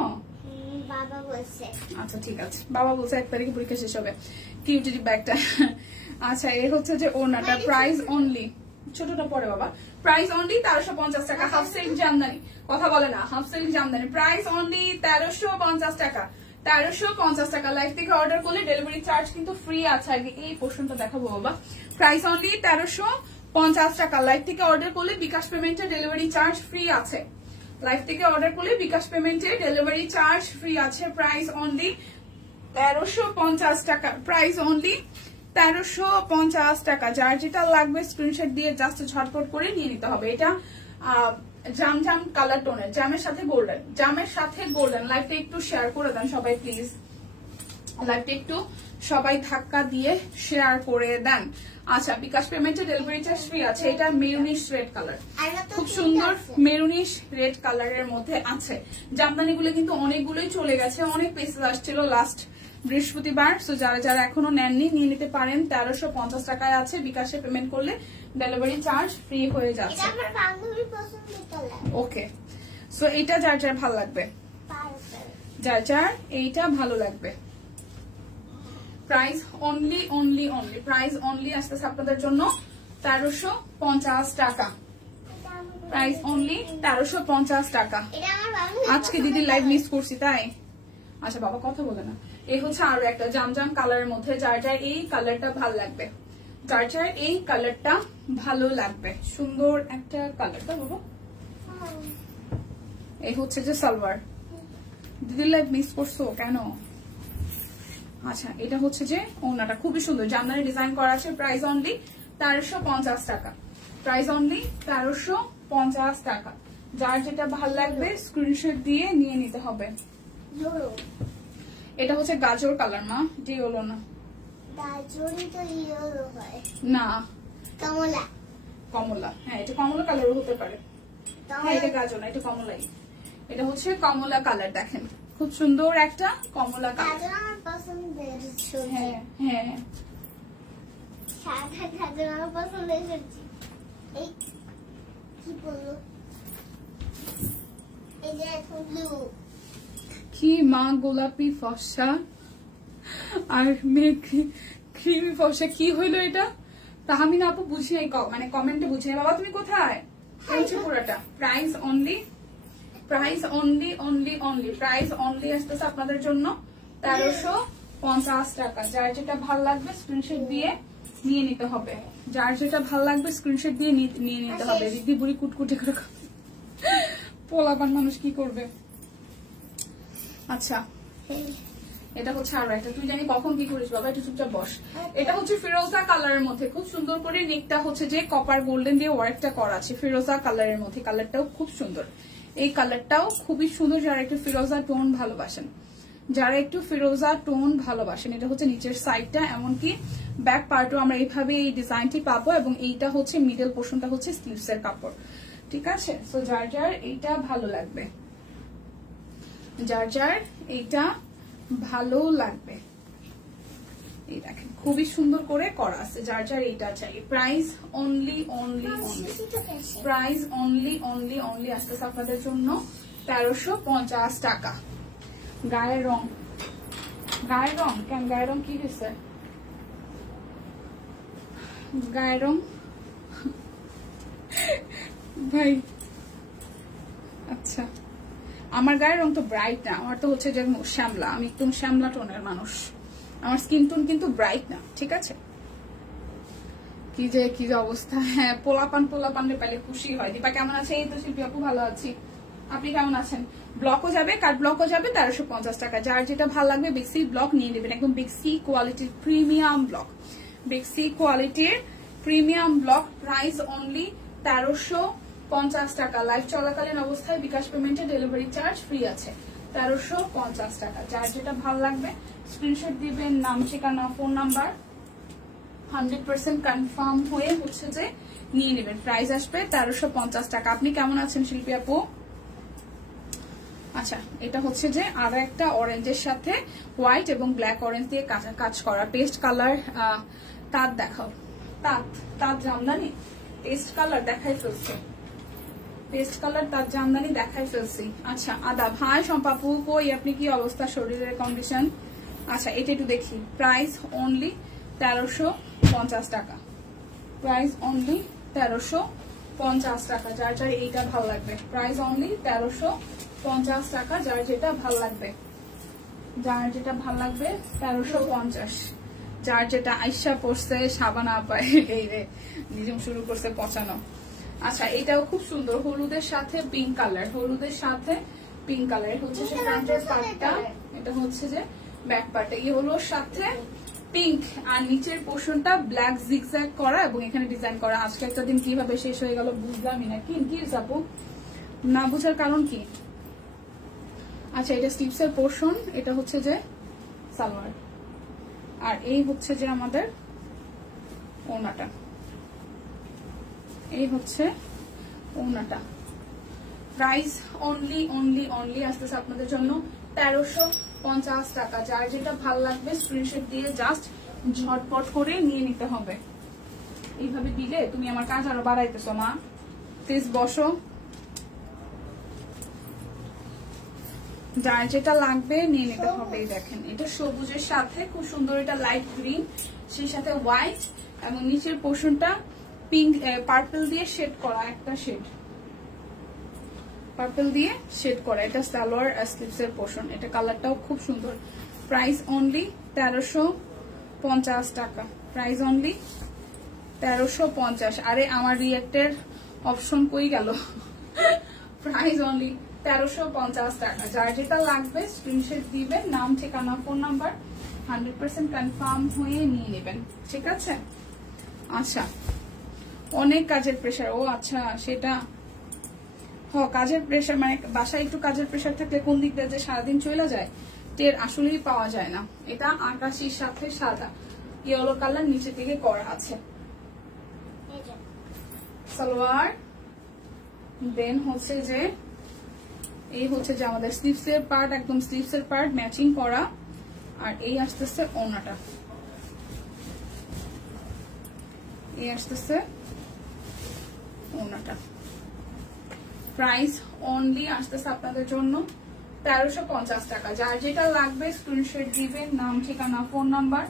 বাবা বলছে। আচ্ছা ঠিক আছে, বাবা বলছে 1 তারিখে পরীক্ষা শেষ হবে। কিউটি ব্যাগটা। আচ্ছা, এর হচ্ছে যে ওনাটা। প্রাইস অনলি, ছোটটা পরে বাবা। প্রাইস অনলি 1350 টাকা। হাফ সিল্ক জামদানি, কথা বলে না, half silk Jamdani. Price only 1350 টাকা। 1350 টাকা। লাইভ থেকে অর্ডার করলে ডেলিভারি চার্জ কিন্তু ফ্রি আছে। আগে এই পোর্শনটা দেখাবো বাবা। প্রাইস অনলি 1350 টাকা। লাইভ থেকে অর্ডার করলে বিকাশ পেমেন্টে ডেলিভারি চার্জ ফ্রি আছে। লাইভ থেকে অর্ডার করলে বিকাশ পেমেন্টে ডেলিভারি চার্জ ফ্রি আছে। প্রাইস অনলি 1350 টাকা। প্রাইস অনলি 1350 টাকা। যার যেটা লাগবে স্ক্রিনশট দিয়ে জাস্ট ঝটপট করে নিয়ে নিতে হবে। এটা জাম জাম কালার টোনের, জামের সাথে গোল্ডেন, জামের সাথে গোল্ডেন। লাইভটা একটু শেয়ার করে দেন সবাই প্লিজ, লাইভটা একটু সবাই ধাক্কা দিয়ে শেয়ার করে দেন। আচ্ছা, বিকাশ পেমেন্টে ডেলিভারি চার্জ ফ্রি আছে। এটা মেরুনিশ রেড কালার, খুব সুন্দর মেরুনিশ রেড কালারের মধ্যে আছে। জামদানি গুলো কিন্তু অনেকগুলোই চলে গেছে, অনেক পেসেজ আসছিল লাস্ট বৃহস্পতিবার। সো যারা যারা এখনো নেননি নিয়ে নিতে পারেন। 1350 টাকায় আছে। বিকাশে পেমেন্ট করলে ডেলিভারি চার্জ ফ্রি হয়ে যাচ্ছে। ওকে, সো এইটা যার যার ভালো লাগবে, যার যার এইটা ভালো লাগবে। Price only only only, price only আসতেছে আপনাদের জন্য 1350 টাকা। প্রাইস অনলি 1350 টাকা। আজকে দিদির লাইভ মিস করছি তাই। আচ্ছা বাবা কথা বলে না। এই হচ্ছে আরো একটা জামজাম কালারের মধ্যে। যার যার এই কালারটা ভালো লাগবে, যার যার এই কালারটা ভালো লাগবে, সুন্দর একটা কালারটা বাবা। এই হচ্ছে যে সালোয়ার। দিদির লাইভ মিস করছো কেন? আচ্ছা, এটা হচ্ছে যে ওনাটা খুবই সুন্দর, জামদানি ডিজাইন করা আছে। প্রাইস অনলি 1350 টাকা। প্রাইস অনলি 1350 টাকা। যার যেটা ভালো লাগবে স্ক্রিনশট দিয়ে নিয়ে নিতে হবে। এটা হচ্ছে গাজর কালার মা, ইয়েলো না। গাজরই তো ইয়েলো হয় না, কমলা। কমলা, হ্যাঁ এটা কমলা কালারও হতে পারে। হ্যাঁ এটা গাজর না, এটা কমলাই। এটা হচ্ছে কমলা কালার, দেখেন খুব সুন্দর একটা কমলা কালার। গাজর আমার পছন্দের। হ্যাঁ হ্যাঁ, সাদা সাদা আমার পছন্দের সবজি। এই কি বললো? এই যে ব্লু। কি মা গোলাপি ফর্সা আর মেয়ে ক্রিমি ফর্সা, কি হইলো এটা? তাহমিনা আপু বুঝি নাই, মানে কমেন্টে বুঝি নাই। বাবা তুমি কোথায়? হচ্ছে পুরোটা price only, price only only only, price only আসতেছে আপনাদের জন্য 1350 টাকা। যার যেটা ভাল লাগবে স্ক্রিনশট দিয়ে নিয়ে নিতে হবে, যার যেটা ভাল লাগবে স্ক্রিনশট দিয়ে নিয়ে নিতে হবে। দিদি বুড়ি কুটকুটি করে পোলাপান মানুষ কি করবে। আচ্ছা এটা হচ্ছে আরো একটা, তুই জানি কখন কি করিস বাবা, একটু চুপচাপ বস। এটা হচ্ছে ফিরোজা কালারের মধ্যে, খুব সুন্দর করে নেকটা হচ্ছে যে কপার গোল্ডেন দিয়ে ওয়ার্কটা করা আছে ফিরোজা কালারের মধ্যে। কালারটাও খুব সুন্দর, এই কালারটাও খুবই সুন্দর। যারা একটু ফিরোজা টোন ভালোবাসেন, যারা একটু ফিরোজা টোন ভালোবাসেন, এটা হচ্ছে নিচের সাইডটা, এমনকি ব্যাক পার্টও আমরা এইভাবে এই ডিজাইনটি পাবো। এবং এইটা হচ্ছে মিডল পোর্শনটা হচ্ছে স্লিভস এর কাপড়, ঠিক আছে। তো যার যার এইটা ভালো লাগবে, যার যার এইটা ভালো লাগবে, এই দেখেন খুবই সুন্দর করে করা আছে। যার যার এইটা চাই, price only only only, price only only only আসতেছে আপনাদের জন্য 1350 টাকা। গায়ের রং, গায়ের রং কেন? গায়ের রং কি হয়েছে? গায়ের রং ভাই আচ্ছা, আমার গায়ের রং তো ব্রাইট না, আমার তো হচ্ছে যে শ্যামলা, আমি একদম শ্যামলা টোনের মানুষ, আমার স্কিন টোন কিন্তু ব্রাইট না, ঠিক আছে। কি যে অবস্থা। হ্যাঁ পোলাপানরে পেলে খুশি হয়। দীপা কেমন আছে? এই তো শিল্পী আপু ভালো আছি, আপনি কেমন আছেন? ব্লকও যাবে, কাট ব্লকও যাবে 1350 টাকা। যার যেটা ভালো লাগবে বেক্সি ব্লক নিয়ে নেবেন, একদম বেক্সি কোয়ালিটির প্রিমিয়াম ব্লক, বেক্সি কোয়ালিটির প্রিমিয়াম ব্লক। প্রাইস অনলি 1350 টাকা। লাইভ চলাকালীন অবস্থায় বিকাশ পেমেন্টে ডেলিভারি চার্জ ফ্রি আছে, 1350 টাকা। যার যেটা ভালো লাগবে স্ক্রিনশট দিবেন, নাম ঠিকানা ফোন নাম্বার 100% কনফার্ম হয়ে হচ্ছে যে নিয়ে নেবেন। প্রাইস আসবে 1350 টাকা। আপনি কেমন আছেন শিল্পী আপু? আচ্ছা এটা হচ্ছে যে আরো একটা অরেঞ্জের সাথে হোয়াইট এবং ব্ল্যাক অরেঞ্জ দিয়ে কাজ করা পেস্ট কালার। তাঁত দেখাও, তাঁত জামদানি পেস্ট কালার দেখাই ফেলছে, পেস্ট কালার তাঁত জামদানি দেখাই ফেলছি। আচ্ছা আদাব, হাই সম্পাপু কই আপনি, কি অবস্থা শরীরের কন্ডিশন? আচ্ছা এটা একটু দেখি। প্রাইস অনলি 1350 টাকা, প্রাইস অনলি 1350 টাকা। যার যার এইটা ভালো লাগবে, প্রাইস অনলি 1350 টাকা। যার যেটা ভালো লাগবে, যার যেটা ভালো লাগবে 1350। যার যেটা আইসা পড়ছে সাবানা পায় এই রে নিজম শুরু করছে পচানো। আচ্ছা এটাও খুব সুন্দর, হলুদের সাথে পিঙ্ক কালার, হলুদের সাথে পিঙ্ক কালার হচ্ছে সে ফ্রন্টের পার্টটা, এটা হচ্ছে যে ব্যাক পার্টটা ইয়েলোর সাথে পিঙ্ক, আর নিচের পোর্শনটা ব্ল্যাক জিগজ্যাগ করা এবং এখানে ডিজাইন করা। আজকে একটা দিন কিভাবে শেষ হয়ে গেল বুঝলামই না। কি আপু না বুঝার কারণ কি? আচ্ছা এটা স্লিভস এর পোর্শন, এটা হচ্ছে যে সালোয়ার, আর এই হচ্ছে যে আমাদের ওড়নাটা, এই হচ্ছে ওড়নাটা। প্রাইস অনলি অনলি অনলি আসতেছে আপনাদের জন্য 1350 টাকা। যার যেটা ভালো লাগবে স্ক্রিনশট দিয়ে জাস্ট ঝটপট করে নিয়ে নিতে হবে। এইভাবে দিলে তুমি আমার কাজ আরো বাড়াইতেছো মা, প্লিজ বসো। যার যেটা লাগবে নিয়ে নিতে হবে। দেখেন এটা সবুজের সাথে খুব সুন্দর, এটা লাইট গ্রিন, সেই সাথে হোয়াইট এবং নিচের পোর্শনটা পিঙ্ক পার্পল দিয়ে শেড করা, একটা শেড পার্পল দিয়ে শেড করা। এটা সালোয়ার স্লিভস এর পোর্শন, এটা কালারটাও খুব সুন্দর। প্রাইস অনলি 1350 টাকা, প্রাইস অনলি 1350। আরে আমার রিয়েক্টের অপশন কই গেল? প্রাইস অনলি 1350 টাকা। যার যেটা লাগবে স্ক্রিনশট দিবেন, নাম ঠিকানা ফোন নাম্বার 100% কনফার্ম হয়ে নিয়ে নেবেন, ঠিক আছে। আচ্ছা অনেক কাজের প্রেশার, ও আচ্ছা সেটা কাজের প্রেশার, মানে বাসায় একটু কাজের প্রেশার থাকলে কোন দিক দিয়ে যে সারাদিন চলে যায় টের আসলেই পাওয়া যায় না। এটা আকাশির সাথে সাদা ইয়েলো কালার নিচে থেকে করা আছে সালোয়ার। দেন হচ্ছে যে এই হচ্ছে যে আমাদের স্লিভস এর পার্ট, একদম স্লিভস এর পার্ট ম্যাচিং করা, আর এই আসতেছে ওড়নাটা। এই আসতেছে ওনাটা। প্রাইস অনলি আসতেছে আপনাদের জন্য 1350 টাকা। যার যেটা লাগবে স্ক্রিনশট দিবেন, নাম ঠিকানা ফোন নাম্বার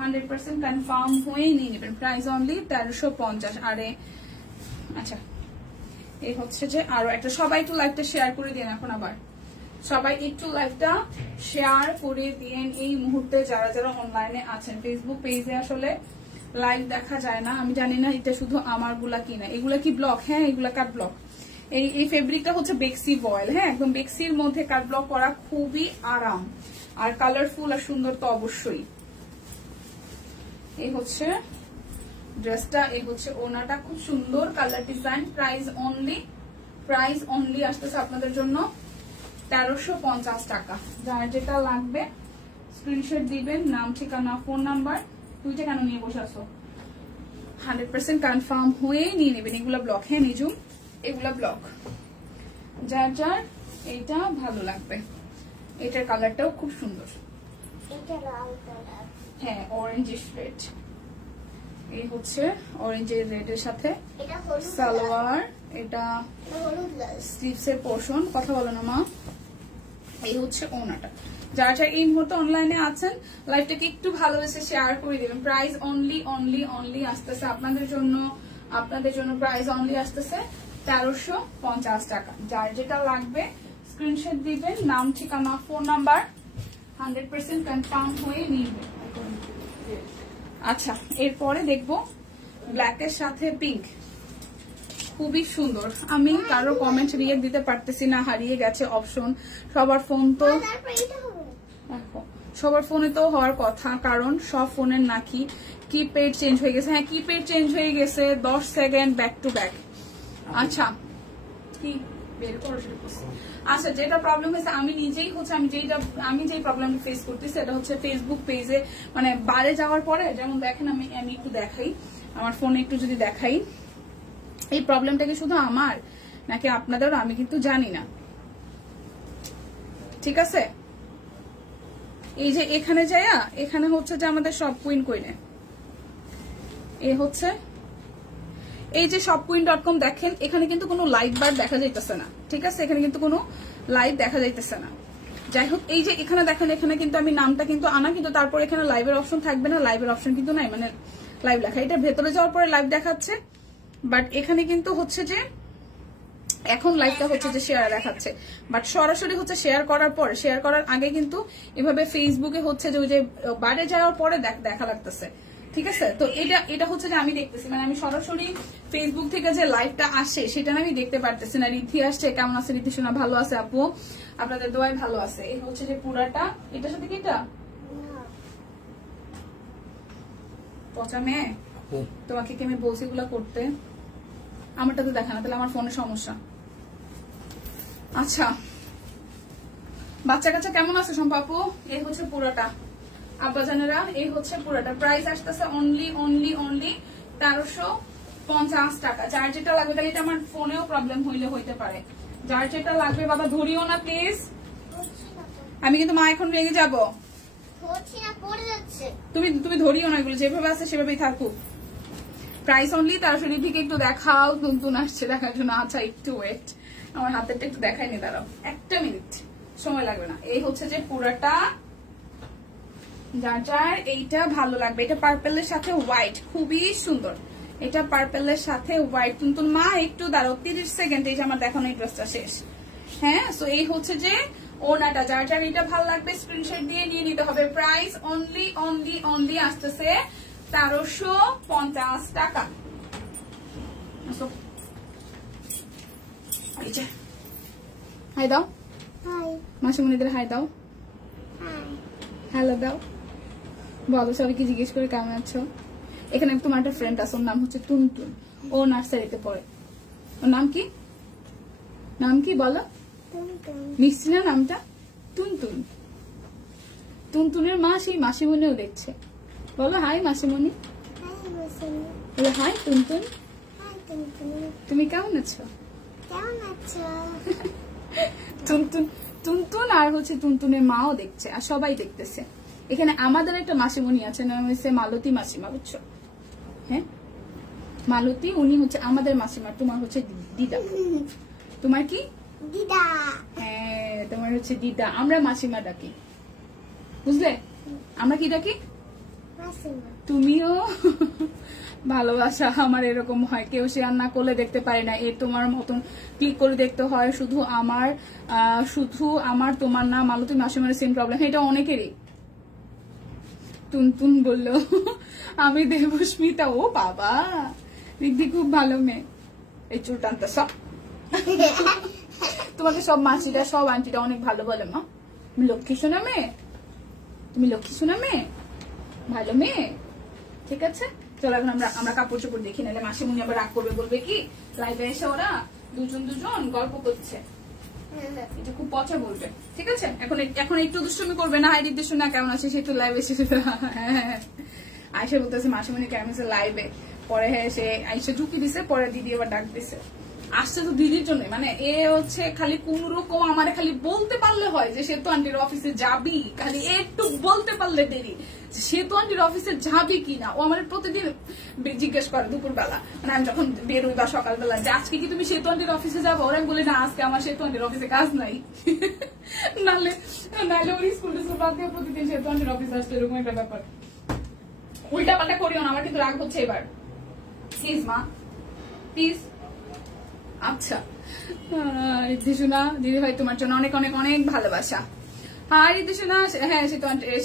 100% কনফার্ম হয়ে নিয়ে নেবেন। Price only 1350। আরে আচ্ছা এই হচ্ছে যে আরো একটা, সবাই একটু লাইভটা শেয়ার করে দিন এখন, আবার সবাই একটু লাইভটা শেয়ার করে দিন এই মুহূর্তে যারা যারা অনলাইনে আছেন। ফেসবুক পেজে আসলে লাইভ দেখা যায় না, আমি জানি না এটা শুধু আমার গুলা কিনা। এগুলা কি ব্লক? হ্যাঁ এগুলা কাট ব্লক। এই ফেব্রিকটা হচ্ছে বেক্সি ভয়েল। হ্যাঁ একদম বেক্সির মধ্যে কাট ব্লক করা, খুবই আরাম আর কালারফুল আর সুন্দর তো অবশ্যই। এই হচ্ছে ড্রেসটা, এই হচ্ছে ওনাটা, খুব সুন্দর কালার ডিজাইন। প্রাইস অনলি আসতেছে আপনাদের জন্য 1350 টাকা। যার যেটা লাগবে স্ক্রিনশট দিবেন, নাম ঠিকানা ফোন নাম্বার। তুইটা কেন নিয়ে বসে আসো? 100% কনফার্ম হয়ে নিয়ে নেবেন। এগুলা ব্লক, হ্যাঁ নিজুম এগুলা ব্লক। যার যার এইটা ভালো লাগবে, এটার কালারটাও খুব সুন্দর। হ্যাঁ অরেঞ্জিশ রেড, এই হচ্ছে অরেঞ্জের রেডের সাথে সালোয়ার, এটা স্লিভসের পোর্শন। কথা বলো না মা। এই হচ্ছে ওনাটা। যারা যারা এই মুহূর্তে অনলাইনে আছেন লাইভটাকে একটু ভালোবেসে শেয়ার করে দেবেন। প্রাইস অনলি আসতেছে আপনাদের জন্য প্রাইস অনলি আসতেছে 1350 টাকা। যার যেটা লাগবে স্ক্রিনশট দিবেন, নাম ঠিকানা ফোন নাম্বার 100% কনফার্ম হয়ে নিবে। আচ্ছা এরপরে দেখবো ব্ল্যাকের সাথে পিঙ্ক, খুবই সুন্দর। আমি কারো কমেন্ট রিয়েক্ট দিতে পারতেছি না, হারিয়ে গেছে অপশন। সবার ফোনে তো হওয়ার কথা, কারণ সব ফোনের নাকি কিপ্যাড চেঞ্জ হয়ে গেছে। হ্যাঁ কিপ্যাড চেঞ্জ হয়ে গেছে 10 সেকেন্ড ব্যাক টু ব্যাক। আচ্ছা কি বের করো সেটা। আচ্ছা যেটা প্রবলেম হয়েছে আমি নিজেই হচ্ছে আমি যেই প্রবলেম ফেস করতেছি সেটা হচ্ছে ফেসবুক পেজে মানে বারে যাওয়ার পরে, যেমন দেখেন আমি একটু দেখাই আমার ফোনে, একটু যদি দেখাই এই প্রবলেমটা কি শুধু আমার নাকি আপনাদেরও আমি কিন্তু জানি না। ঠিক আছে এই যে এখানে যায়া এখানে হচ্ছে যে আমাদের সব কুইন কুইনে এই হচ্ছে এই যে shopqueen.com দেখেন, এখানে কিন্তু কোনো লাইভ বার দেখা যাইতেছে না। ঠিক আছে এখানে কিন্তু কোনো লাইভ দেখা যাইতেছে না। যাই হোক এই যে এখানে দেখেন, এখানে কিন্তু আমি নামটা কিন্তু আনা, কিন্তু তারপর এখানে লাইভের অপশন থাকবে না। লাইভের অপশন কিন্তু নাই, মানে লাইভ লেখা, এটা ভেতরে যাওয়ার পরে লাইভ দেখাচ্ছে, বাট এখানে কিন্তু হচ্ছে যে এখন লাইভটা হচ্ছে যে শেয়ার দেখাচ্ছে, বাট সরাসরি হচ্ছে শেয়ার করার পর, শেয়ার করার আগে কিন্তু এভাবে ফেসবুকে হচ্ছে যে ওই যে বাইরে যাওয়ার পরে দেখা লাগতেছে। ঠিক আছে তো এটা হচ্ছে যে আমি দেখতেছি, মানে আমি সরাসরি ফেসবুক থেকে যে লাইভটা আসে সেটা আমি দেখতে পারতেছি না। রিদ্ধি আসছে, কেমন আছে রিদ্ধি সোনা? ভালো আছে আপু, আপনাদের দোয়ায় ভালো আছে। এই হচ্ছে যে পুরাটা, এটার সাথে কি এটা পচা মেয়ে, তোমাকে কি আমি বলছি এগুলো করতে? আমারটা তো দেখা না, তাহলে আমার ফোনের সমস্যা। আচ্ছা বাচ্চা কাচ্চা কেমন আছে সম্পাপু? এই হচ্ছে পুরাটা আব্বাজানেরা, এই হচ্ছে পুরাটা। প্রাইস আসতেছে অনলি 1350 টাকা। যার যেটা লাগবে, তাহলে এটা আমার ফোনেও প্রবলেম হইতে পারে। যার যেটা লাগবে বাবা ধরিও না প্লিজ, আমি কিন্তু মা এখন রেগে যাবো। তুমি ধরিও না, এগুলো যেভাবে আছে সেভাবেই থাকুক। Price only 1350। রিদ্ধিকে একটু দেখাও, নতুন আসছে দেখার জন্য। আচ্ছা একটু ওয়েট, আমার হাতেরটা একটু দেখাইনি, দাঁড়াও একটা মিনিট, সময় লাগবে না। এই হচ্ছে যে পুরাটা, যার যার এইটা ভালো লাগবে। এটা পার্পেলের সাথে হোয়াইট, খুবই সুন্দর। এটা পার্পেলের সাথে হোয়াইট। কিন্তু মা একটু দাঁড়াও 30 সেকেন্ড, এই যে আমার দেখানো এই ড্রেসটা শেষ। হ্যাঁ সো এই হচ্ছে যে ওনাটা, যার যার এটা ভালো লাগবে স্ক্রিনশট দিয়ে নিয়ে নিতে হবে। প্রাইস অনলি আসতেছে 1350 টাকা। হাই দাও, মাসিমণিদের হাই দাও, হ্যালো দাও, বলো সবাইকে জিজ্ঞেস করে কেমন আছো। এখানে তোমার একটা ফ্রেন্ড আছে, ওর নাম হচ্ছে টুনটুন, ও নার্সারিতে পড়ে। ওর নাম কি বলো? মিষ্টি না নামটা? টুনটুন। টুনটুনের মা সেই মাসিমণিও দেখছে, বলো হাই মাসিমণি। বলো হাই টুনটুন, তুমি কেমন আছো? টুনটুন আর হচ্ছে টুনটুনের মাও দেখছে, আর সবাই দেখতেছে। এখানে আমাদের একটা মাসিমণি আছে, নাম হচ্ছে মালতী মাসিমা, বুঝছো? হ্যাঁ মালতী, উনি হচ্ছে আমাদের মাসিমা, তোমার হচ্ছে দিদা। তোমার কি দিদা? হ্যাঁ, তোমার হচ্ছে দিদা, আমরা মাসিমা ডাকি, বুঝলে? আমরা কি ডাকি? মাসিমা। তুমিও ভালোবাসা আমার এরকম হয়, কেউ শেয়ার না করলে দেখতে পারি না, এ তোমার মতন ক্লিক করে দেখতে হয়, শুধু আমার তোমার না, মালতী মাসিমার সেম প্রবলেম, এটা অনেকেরই। তুনতুন বললো আমি দেবস্মিতা। ও বাবা, রিদ্ধি খুব ভালো মেয়ে। এই চুল টানতে সব তোমাকে সব মাসিটা সব আন্টিটা অনেক ভালো বলে। মা তুমি লক্ষ্মী শোনা মেয়ে, তুমি লক্ষ্মী শোনা মেয়ে, ভালো মেয়ে। ঠিক আছে, চলো এখন আমরা কাপড় চোপড় দেখি, নাহলে মাসিমুনি আবার রাগ করবে, বলবে কি লাইভে এসে ওরা দুজন গল্প করছে, এটা খুব পচা বলবে। ঠিক আছে, এখন একটু দুষ্টুমি করবে না। হাইডির দুষ্টু না, কেমন আছে সে একটু লাইভে এসে আয়সা বলতেছে মাসিমুনি কেমন আছে লাইভে, পরে সে আয়সা ঢুকি দিছে, পরে দিদি আবার ডাক দিছে। আসছে তো দিদির জন্য, মানে এ হচ্ছে খালি কোন রকম আমার খালি বলতে পারলে হয় যে সেতু আন্টির অফিসে যাবি, খালি একটু বলতে পারলে দেরি সেতু আন্টির অফিসে যাবি কিনা, ও আমার প্রতিদিন জিজ্ঞেস করে দুপুরবেলা, মানে আমি যখন বেরোই বা সকালবেলা, যে আজকে কি তুমি সেতু আন্টির অফিসে যাবো? ওরা বলে না, আজকে আমার সেতু আন্টির অফিসে কাজ নাই। নাহলে ওর স্কুল বাদ দিয়ে প্রতিদিন সেতু আন্টির অফিসে আসতো, এরকম একটা ব্যাপার। উল্টা পাল্টা করিও না, আমার কিন্তু রাগ হচ্ছে এবার, প্লিজ মা প্লিজ। আচ্ছা ঋদ্ধিসোনা দিদি ভাই তোমার জন্য অনেক অনেক অনেক ভালোবাসা। হ্যাঁ ঋদ্ধিসোনা, হ্যাঁ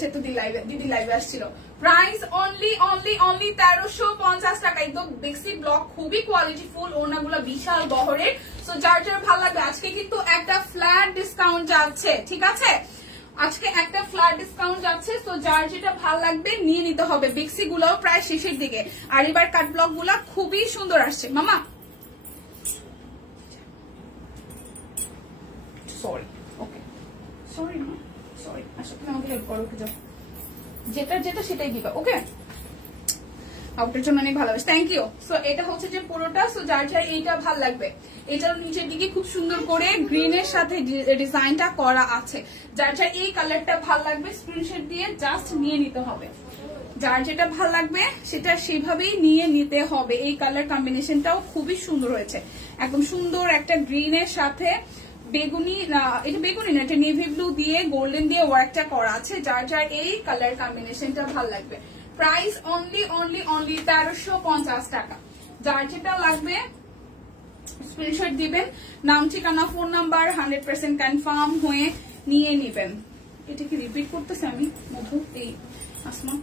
সে তো দিদি লাইভে আসছিল। প্রাইস অনলি 1350 টাকা। একদম বেক্সি ব্লক, খুবই কোয়ালিটি ফুল, ওনাগুলো বিশাল বহরের। সো যার যার ভালো লাগবে, আজকে কিন্তু একটা ফ্ল্যাট ডিসকাউন্ট যাচ্ছে। ঠিক আছে, আজকে একটা ফ্ল্যাট ডিসকাউন্ট যাচ্ছে, তো যার যেটা ভালো লাগবে নিয়ে নিতে হবে। বেক্সি গুলাও প্রায় শেষের দিকে, আর এবার কাট ব্লক গুলা খুবই সুন্দর আসছে। মামা সরি, ওকে সরি না, সরি, আসলে তুমি আমাকে হেল্প করো, যাও যেটা সেটাই দিবা। ওকে, আউটের জন্য অনেক ভালোবাসি, থ্যাংক ইউ। সো এটা হচ্ছে যে পুরোটা, সো যার যার এইটা ভাল লাগবে, এটার নিচের দিকে খুব সুন্দর করে গ্রিনের সাথে ডিজাইনটা করা আছে। যার যার এই কালারটা ভাল লাগবে স্ক্রিনশট দিয়ে জাস্ট নিয়ে নিতে হবে। যার যেটা ভাল লাগবে সেটা সেভাবেই নিয়ে নিতে হবে। এই কালার কম্বিনেশনটাও খুবই সুন্দর হয়েছে, একদম সুন্দর একটা গ্রিনের সাথে বেগুনি, এটা বেগুনি না, এটা নেভি ব্লু দিয়ে গোল্ডেন দিয়ে ওয়ার্কটা করা আছে। যার যার এই কালার কম্বিনেশনটা ভাল লাগবে। প্রাইস অনলি 1350 টাকা। যার যেটা লাগবে স্ক্রিনশট দিবেন, নাম ঠিকানা ফোন নাম্বার 100% কনফার্ম হয়ে নিয়ে নিবেন। এটা কি রিপিট করতেছে আমি মধু? এই আসমা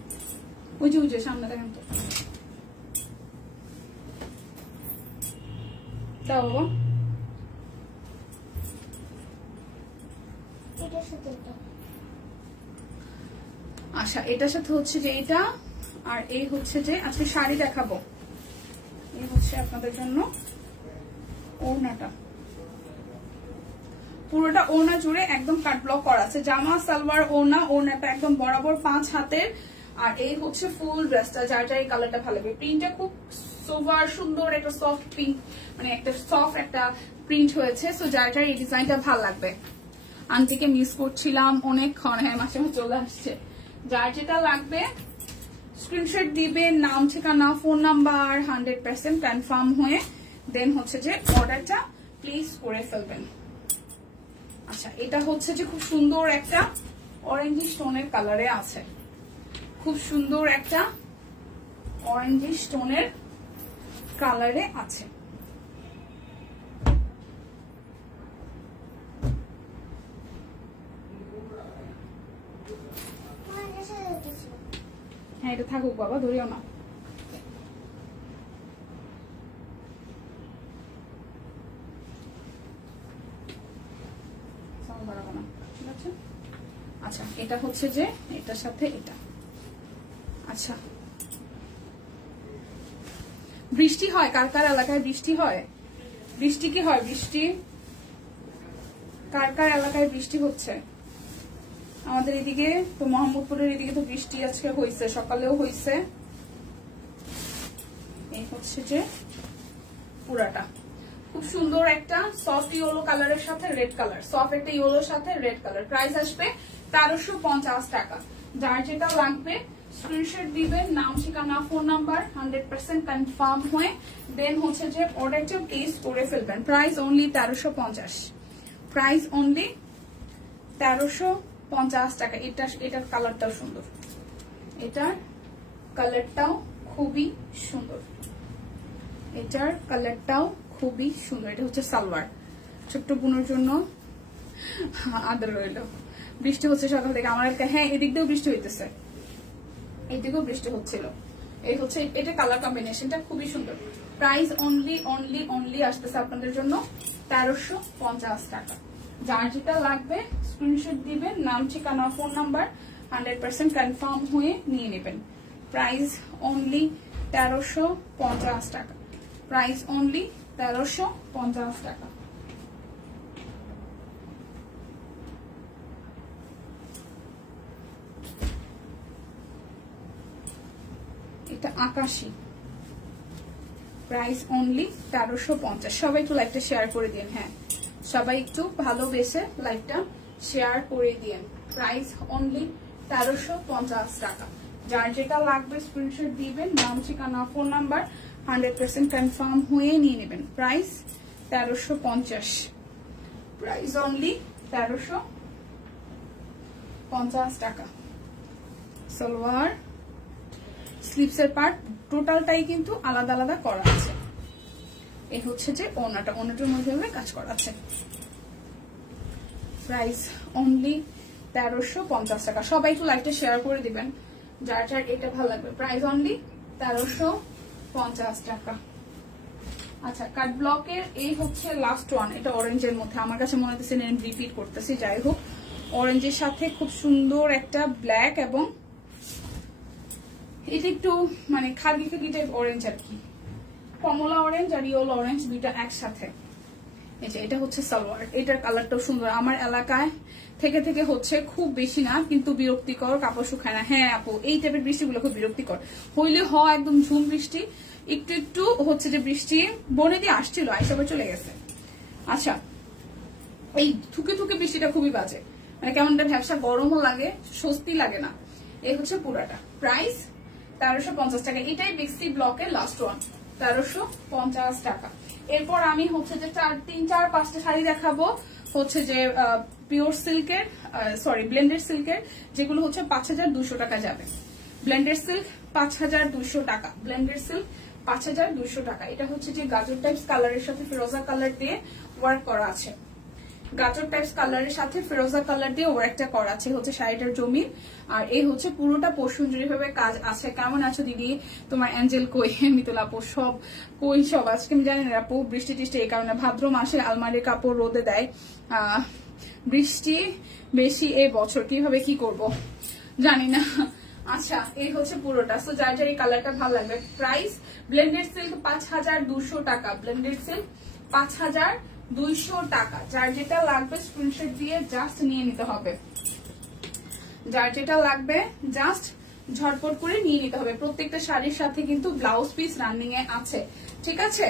ওই যে সামনে দেখেন তো, দাও বাবা। আচ্ছা, এটার সাথে হচ্ছে যে এটা, আর এই হচ্ছে যে আজকে শাড়ি দেখাবো। এই হচ্ছে আপনাদের জন্য ওড়নাটা, পুরোটা ওড়না জুড়ে একদম কাট ব্লক করা আছে। জামা সালোয়ার ওড়নাটা একদম বরাবর 5 হাতের, আর এই হচ্ছে ফুল ড্রেসটা। যার যার এই কালারটা ভালো লাগবে। প্রিন্টটা খুব সোভার সুন্দর, একটা সফট পিঙ্ক, মানে একটা সফট একটা প্রিন্ট হয়েছে। সো যার যার এই ডিজাইনটা ভালো লাগবে। আন্টিকে মিস করছিলাম অনেকক্ষণ, হ্যাঁ মাসে চলে আসছে। যার যেটা লাগবে স্ক্রিনশট দিবেন, নাম ঠিকানা ফোন নাম্বার 100% কনফার্ম হয়ে দেন হচ্ছে যে অর্ডারটা প্লেস করে ফেলবেন। আচ্ছা, এটা হচ্ছে যে খুব সুন্দর একটা অরেঞ্জ স্টোনের কালারে আছে, খুব সুন্দর একটা অরেঞ্জ স্টোনের কালারে আছে। হ্যাঁ, এটা থাকুক বাবা, ধরিও না। ঠিক আছে, আচ্ছা এটা হচ্ছে যে এটার সাথে এটা। আচ্ছা, বৃষ্টি হয় কার কার এলাকায়? বৃষ্টি হয়? বৃষ্টি কি হয়? বৃষ্টি কার কার এলাকায় বৃষ্টি হচ্ছে? আমাদের এদিকে তো, মোহাম্মদপুরের এদিকে তো বৃষ্টি আজকে হয়েছে, সকালেও হয়েছে। এই হচ্ছে যে পুরাটা খুব সুন্দর একটা সফট ইয়েলো কালারের সাথে রেড কালার, সফট একটা ইয়েলোর সাথে রেড কালার। প্রাইস আসবে 1350 টাকা। যার যেটা লাগবে স্ক্রিনশট দিবেন, নাম ঠিকানা ফোন নাম্বার 100% কনফার্ম হয়ে দেন হচ্ছে যে অর্ডারটা প্লেস করে ফেলবেন। প্রাইস অনলি 1350, প্রাইস অনলি 1350 টাকা। এটার কালারটাও সুন্দর, এটার কালারটাও খুবই সুন্দর, এটার কালারটাও খুবই সুন্দর। এটা হচ্ছে সালোয়ার, ছোট্ট বোনের জন্য আদর রইল। বৃষ্টি হচ্ছে সকাল থেকে আমার এলাকায়, হ্যাঁ এদিক দিয়েও বৃষ্টি হইতেছে, এইদিকেও বৃষ্টি হচ্ছিল। এই হচ্ছে এটা কালার কম্বিনেশনটা খুবই সুন্দর। প্রাইস অনলি অনলি অনলি আসতেছে আপনাদের জন্য 1350 টাকা। যার যেটা লাগবে স্ক্রিনশট দিবেন, নাম ঠিকানা ফোন নাম্বার 100% কনফার্ম হয়ে নিয়ে নেবেন। প্রাইস অনলি 1350 টাকা, প্রাইস অনলি 1350 টাকা। এটা আকাশী, প্রাইস অনলি 1350। সবাই একটু লাইভটা শেয়ার করে দিন, হ্যাঁ সবাই একটু ভালোবেসে লাইভটা শেয়ার করে দিন। প্রাইস অনলি 1350 টাকা। যার যেটা লাগবে স্ক্রিনশট দিবেন, নাম ঠিকানা ফোন নাম্বার 100% কনফার্ম হয়ে নিয়ে নেবেন। প্রাইস 1350, প্রাইস অনলি 1350 টাকা। সালোয়ার স্লিপসের পার্ট টোটালটাই কিন্তু আলাদা আলাদা করা আছে। এই হচ্ছে যে ওনাটার মধ্যে কাজ করা আছে। প্রাইস অনলি 1350 টাকা। সবাই একটু লাইভটা শেয়ার করে দিবেন যার যার এটা ভালো লাগবে। প্রাইস অনলি 1350 টাকা। আচ্ছা, কাট ব্লকের এই হচ্ছে লাস্ট ওয়ান। এটা অরেঞ্জের মধ্যে, আমার কাছে মনে হচ্ছে রিপিট করতেছি, যাই হোক অরেঞ্জের সাথে খুব সুন্দর একটা ব্ল্যাক এবং এটা একটু মানে খাগি খাগি টাইপ অরেঞ্জ আর কি, কমলা অরেঞ্জ আর ইয়েলো অরেঞ্জ দুইটা একসাথে। এটা হচ্ছে সালোয়ার, এটার কালারটাও সুন্দর। আমার এলাকায় থেকে হচ্ছে খুব বেশি না, কিন্তু বিরক্তিকর, কাপড় শুকায় না। হ্যাঁ আপু, এই টাইপের বৃষ্টিগুলো খুব বিরক্তিকর। হইলে হয় একদম ঝুম বৃষ্টি, একটু একটু হচ্ছে যে বৃষ্টি বনে দিয়ে আসছিল, আইসাবার চলে গেছে। আচ্ছা, এই থুকে থুকে বৃষ্টিটা খুবই বাজে, মানে কেমন ব্যবসা, গরমও লাগে, স্বস্তি লাগে না। এই হচ্ছে পুরাটা। প্রাইস 1350 টাকা। এটাই বিক্সি ব্লকের লাস্ট ওয়ান, 1350 টাকা। এরপর আমি হচ্ছে যে 3-4-5টা শাড়ি দেখাবো হচ্ছে যে পিওর সিল্কের, সরি ব্লেন্ডেড সিল্কের, যেগুলো হচ্ছে 5200 টাকা যাবে। ব্লেন্ডেড সিল্ক 5200 টাকা, ব্লেন্ডেড সিল্ক 5200 টাকা। এটা হচ্ছে যে গাজর টাইপস কালারের সাথে ফিরোজা কালার দিয়ে ওয়ার্ক করা আছে, গাজর টাইপস কালারের সাথে ফিরোজা কালার দিয়ে ওয়ার্কটা করা আছে হচ্ছে শাড়িটার জমিন। আর এই হচ্ছে পুরোটা পশুঞ্জুরি ভাবে কাজ আছে। কেমন আছো দিদি? তোমার অ্যাঞ্জেল কই, মিতুলা আপু সব কই, সব আজকে আমি জানি না আপু, বৃষ্টি টিষ্টি এই কারণে। ভাদ্র মাসে আলমারির কাপড় রোদে দেয়, বৃষ্টি বেশি এই বছর, কিভাবে কি করব জানি না। আচ্ছা, এই হচ্ছে পুরোটা। সো যার যার এই কালারটা ভালো লাগবে। প্রাইস ব্লেন্ডেড সিল্ক 5200 টাকা, ব্লেন্ডেড সিল্ক 5200 টাকা। যার যেটা লাগবে স্ক্রিনশট দিয়ে জাস্ট নিয়ে নিতে হবে, যার যেটা লাগবে জাস্ট ঝটপট করে নিয়ে নিতে হবে। প্রত্যেকটা শাড়ির সাথে কিন্তু ব্লাউজ পিস রানিং এ আছে, ঠিক আছে।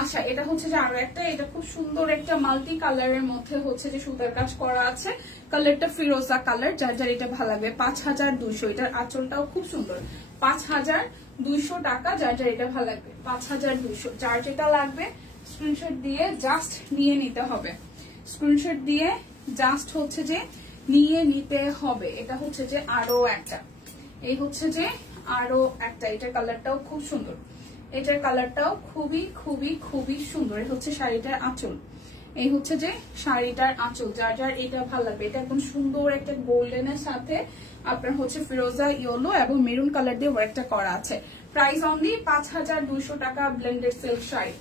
আচ্ছা, এটা হচ্ছে যে আরো একটা, এটা খুব সুন্দর একটা মাল্টি কালারের মধ্যে হচ্ছে যে সুতার কাজ করা আছে, কালারটা ফিরোজা কালার। যার যার এটা ভালো লাগবে 5200। এটার আঁচলটাও খুব সুন্দর, 5200 টাকা। যার যার এটা ভালো লাগবে 5200। যার যেটা লাগবে স্ক্রিনশট দিয়ে জাস্ট নিয়ে নিতে হবে, স্ক্রিনশট দিয়ে জাস্ট হচ্ছে যে নিয়ে নিতে হবে। এটা হচ্ছে যে আরো একটা, এই হচ্ছে যে আরো একটা, এটার কালারটাও খুব সুন্দর, এটার কালারটাও খুবই খুবই খুবই সুন্দর। এটা হচ্ছে শাড়িটার আঁচল, এই হচ্ছে যে শাড়িটার আঁচল। যার যার এটা ভালো লাগবে, এটা একদম সুন্দর একটা গোল্ডেনের সাথে আপনার হচ্ছে ফিরোজা, ইয়েলো এবং মেরুন কালার দিয়ে ওয়ার্কটা করা আছে। প্রাইস অনলি 5200 টাকা, ব্লেন্ডেড সিল্ক শাড়ি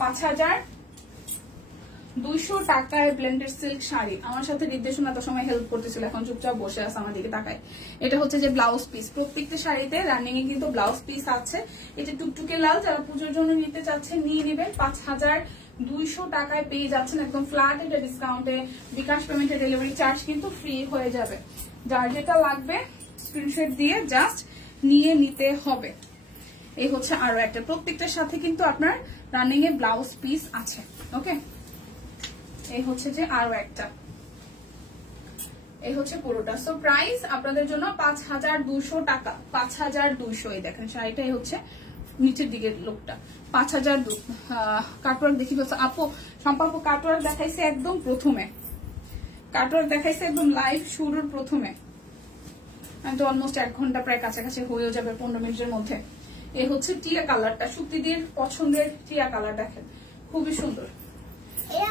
5200 টাকায় ব্লেন্ডেড সিল্ক শাড়ি। আমার সাথে নির্দেশনা তো সময় হেল্প করতেছিল, এখন চুপচাপ বসে আছে আমার দিকে তাকায়। এটা হচ্ছে যে ব্লাউজ পিস, প্রত্যেকটা শাড়িতে রানিং এ কিন্তু ব্লাউজ পিস আছে। এটা টুকটুকে লাল, যারা পুজোর জন্য নিতে চাচ্ছেন নিয়ে নেবেন। 5200 টাকায় পেয়ে যাচ্ছেন একদম ফ্ল্যাট। এটা ডিসকাউন্টে, বিকাশ পেমেন্টের ডেলিভারি চার্জ কিন্তু ফ্রি হয়ে যাবে। যার যেটা লাগবে স্ক্রিনশট দিয়ে জাস্ট নিয়ে নিতে হবে। এই হচ্ছে আরো একটা, প্রত্যেকটার সাথে কিন্তু আপনার রানিং এ ব্লাউজ পিস আছে। ওকে, এই হচ্ছে যে আরো একটা, এই হচ্ছে পুরোটা। সো প্রাইস আপনাদের জন্য 5200 টাকা, 5200। এই দেখেন শাড়িটাই হচ্ছে নিচের দিকের লোকটা 5002। কাটওয়ার্ক দেখি বলছে আপু, সম্পর্ক কাটওয়ার্ক দেখাইছে একদম প্রথমে, কাটওয়ার্ক দেখাইছে একদম লাইভ শুরুর প্রথমে। তো অলমোস্ট 1 ঘন্টা প্রায় কাছাকাছি হয়েও যাবে, 15 মিনিটের মধ্যে। এই হচ্ছে টিয়া কালারটা, সুতিদের পছন্দের টিয়া কালার। দেখেন খুবই সুন্দর,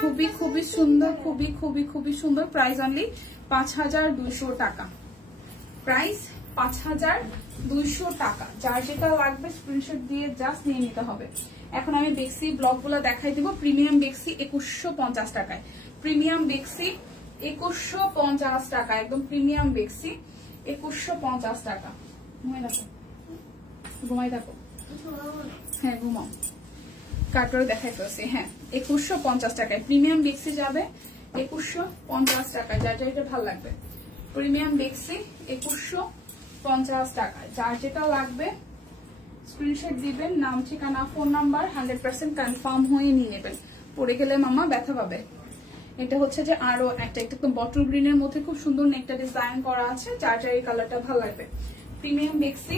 খুবই খুবই সুন্দর, খুবই খুবই খুবই সুন্দর। প্রাইস অনলি 5200 টাকা, প্রাইস 5200 টাকা। যার যেটা লাগবে স্ক্রিনশট দিয়ে জাস্ট নিয়ে নিতে হবে। এখন আমি বেক্সি ব্লকগুলো দেখাই দিব। প্রিমিয়াম বেক্সি 2150 টাকায়, প্রিমিয়াম বেক্সি 2150 টাকা, একদম প্রিমিয়াম বেক্সি 2150 টাকা। ঘুমাই থাকো, ঘুমাই থাকো, হ্যাঁ ঘুমাও। কাটওয়ার্ক দেখাই ফেলছি, হ্যাঁ 2150 টাকায় প্রিমিয়াম বেক্সি যাবে 2150 টাকায়। যার যেটা ভালো লাগবে প্রিমিয়াম বেক্সি 2150 টাকায়। যার যেটা লাগবে স্ক্রিনশট দিবেন, নাম ঠিকানা ফোন নাম্বার 100% কনফার্ম হয়ে নিয়ে নেবেন। পড়ে গেলে মামা ব্যথা পাবে। এটা হচ্ছে যে আরো একটা একদম বটল গ্রিনের মধ্যে খুব সুন্দর নেকটা ডিজাইন করা আছে। যার যার এই কালারটা ভালো লাগবে প্রিমিয়াম বেক্সি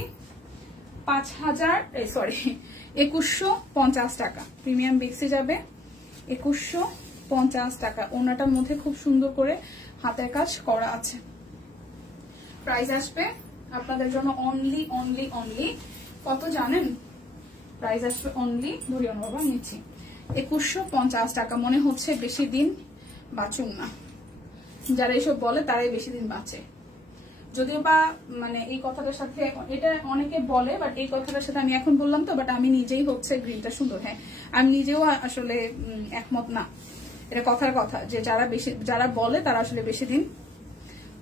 2150 টাকা, প্রিমিয়াম বেক্সি যাবে 2150 টাকা। ওনাটার মধ্যে খুব সুন্দর করে হাতের কাজ করা আছে। প্রাইস আসবে আপনাদের জন্য অনলি অনলি অনলি কত জানেন? প্রাইস আসবে অনলি, ধরি বাবা নিচ্ছি, 2150 টাকা। মনে হচ্ছে বেশি দিন বাঁচুন না, যারা এসব বলে তারাই বেশি দিন বাঁচে। যদিও বা মানে এই কথাটার সাথে এটা অনেকে বলে, বাট এই কথাটার সাথে আমি এখন বললাম তো, বাট আমি নিজেই হচ্ছে গ্রিনটা সুন্দর, হ্যাঁ আমি নিজেও আসলে একমত না। এটা কথার কথা যে যারা বলে তারা আসলে বেশি দিন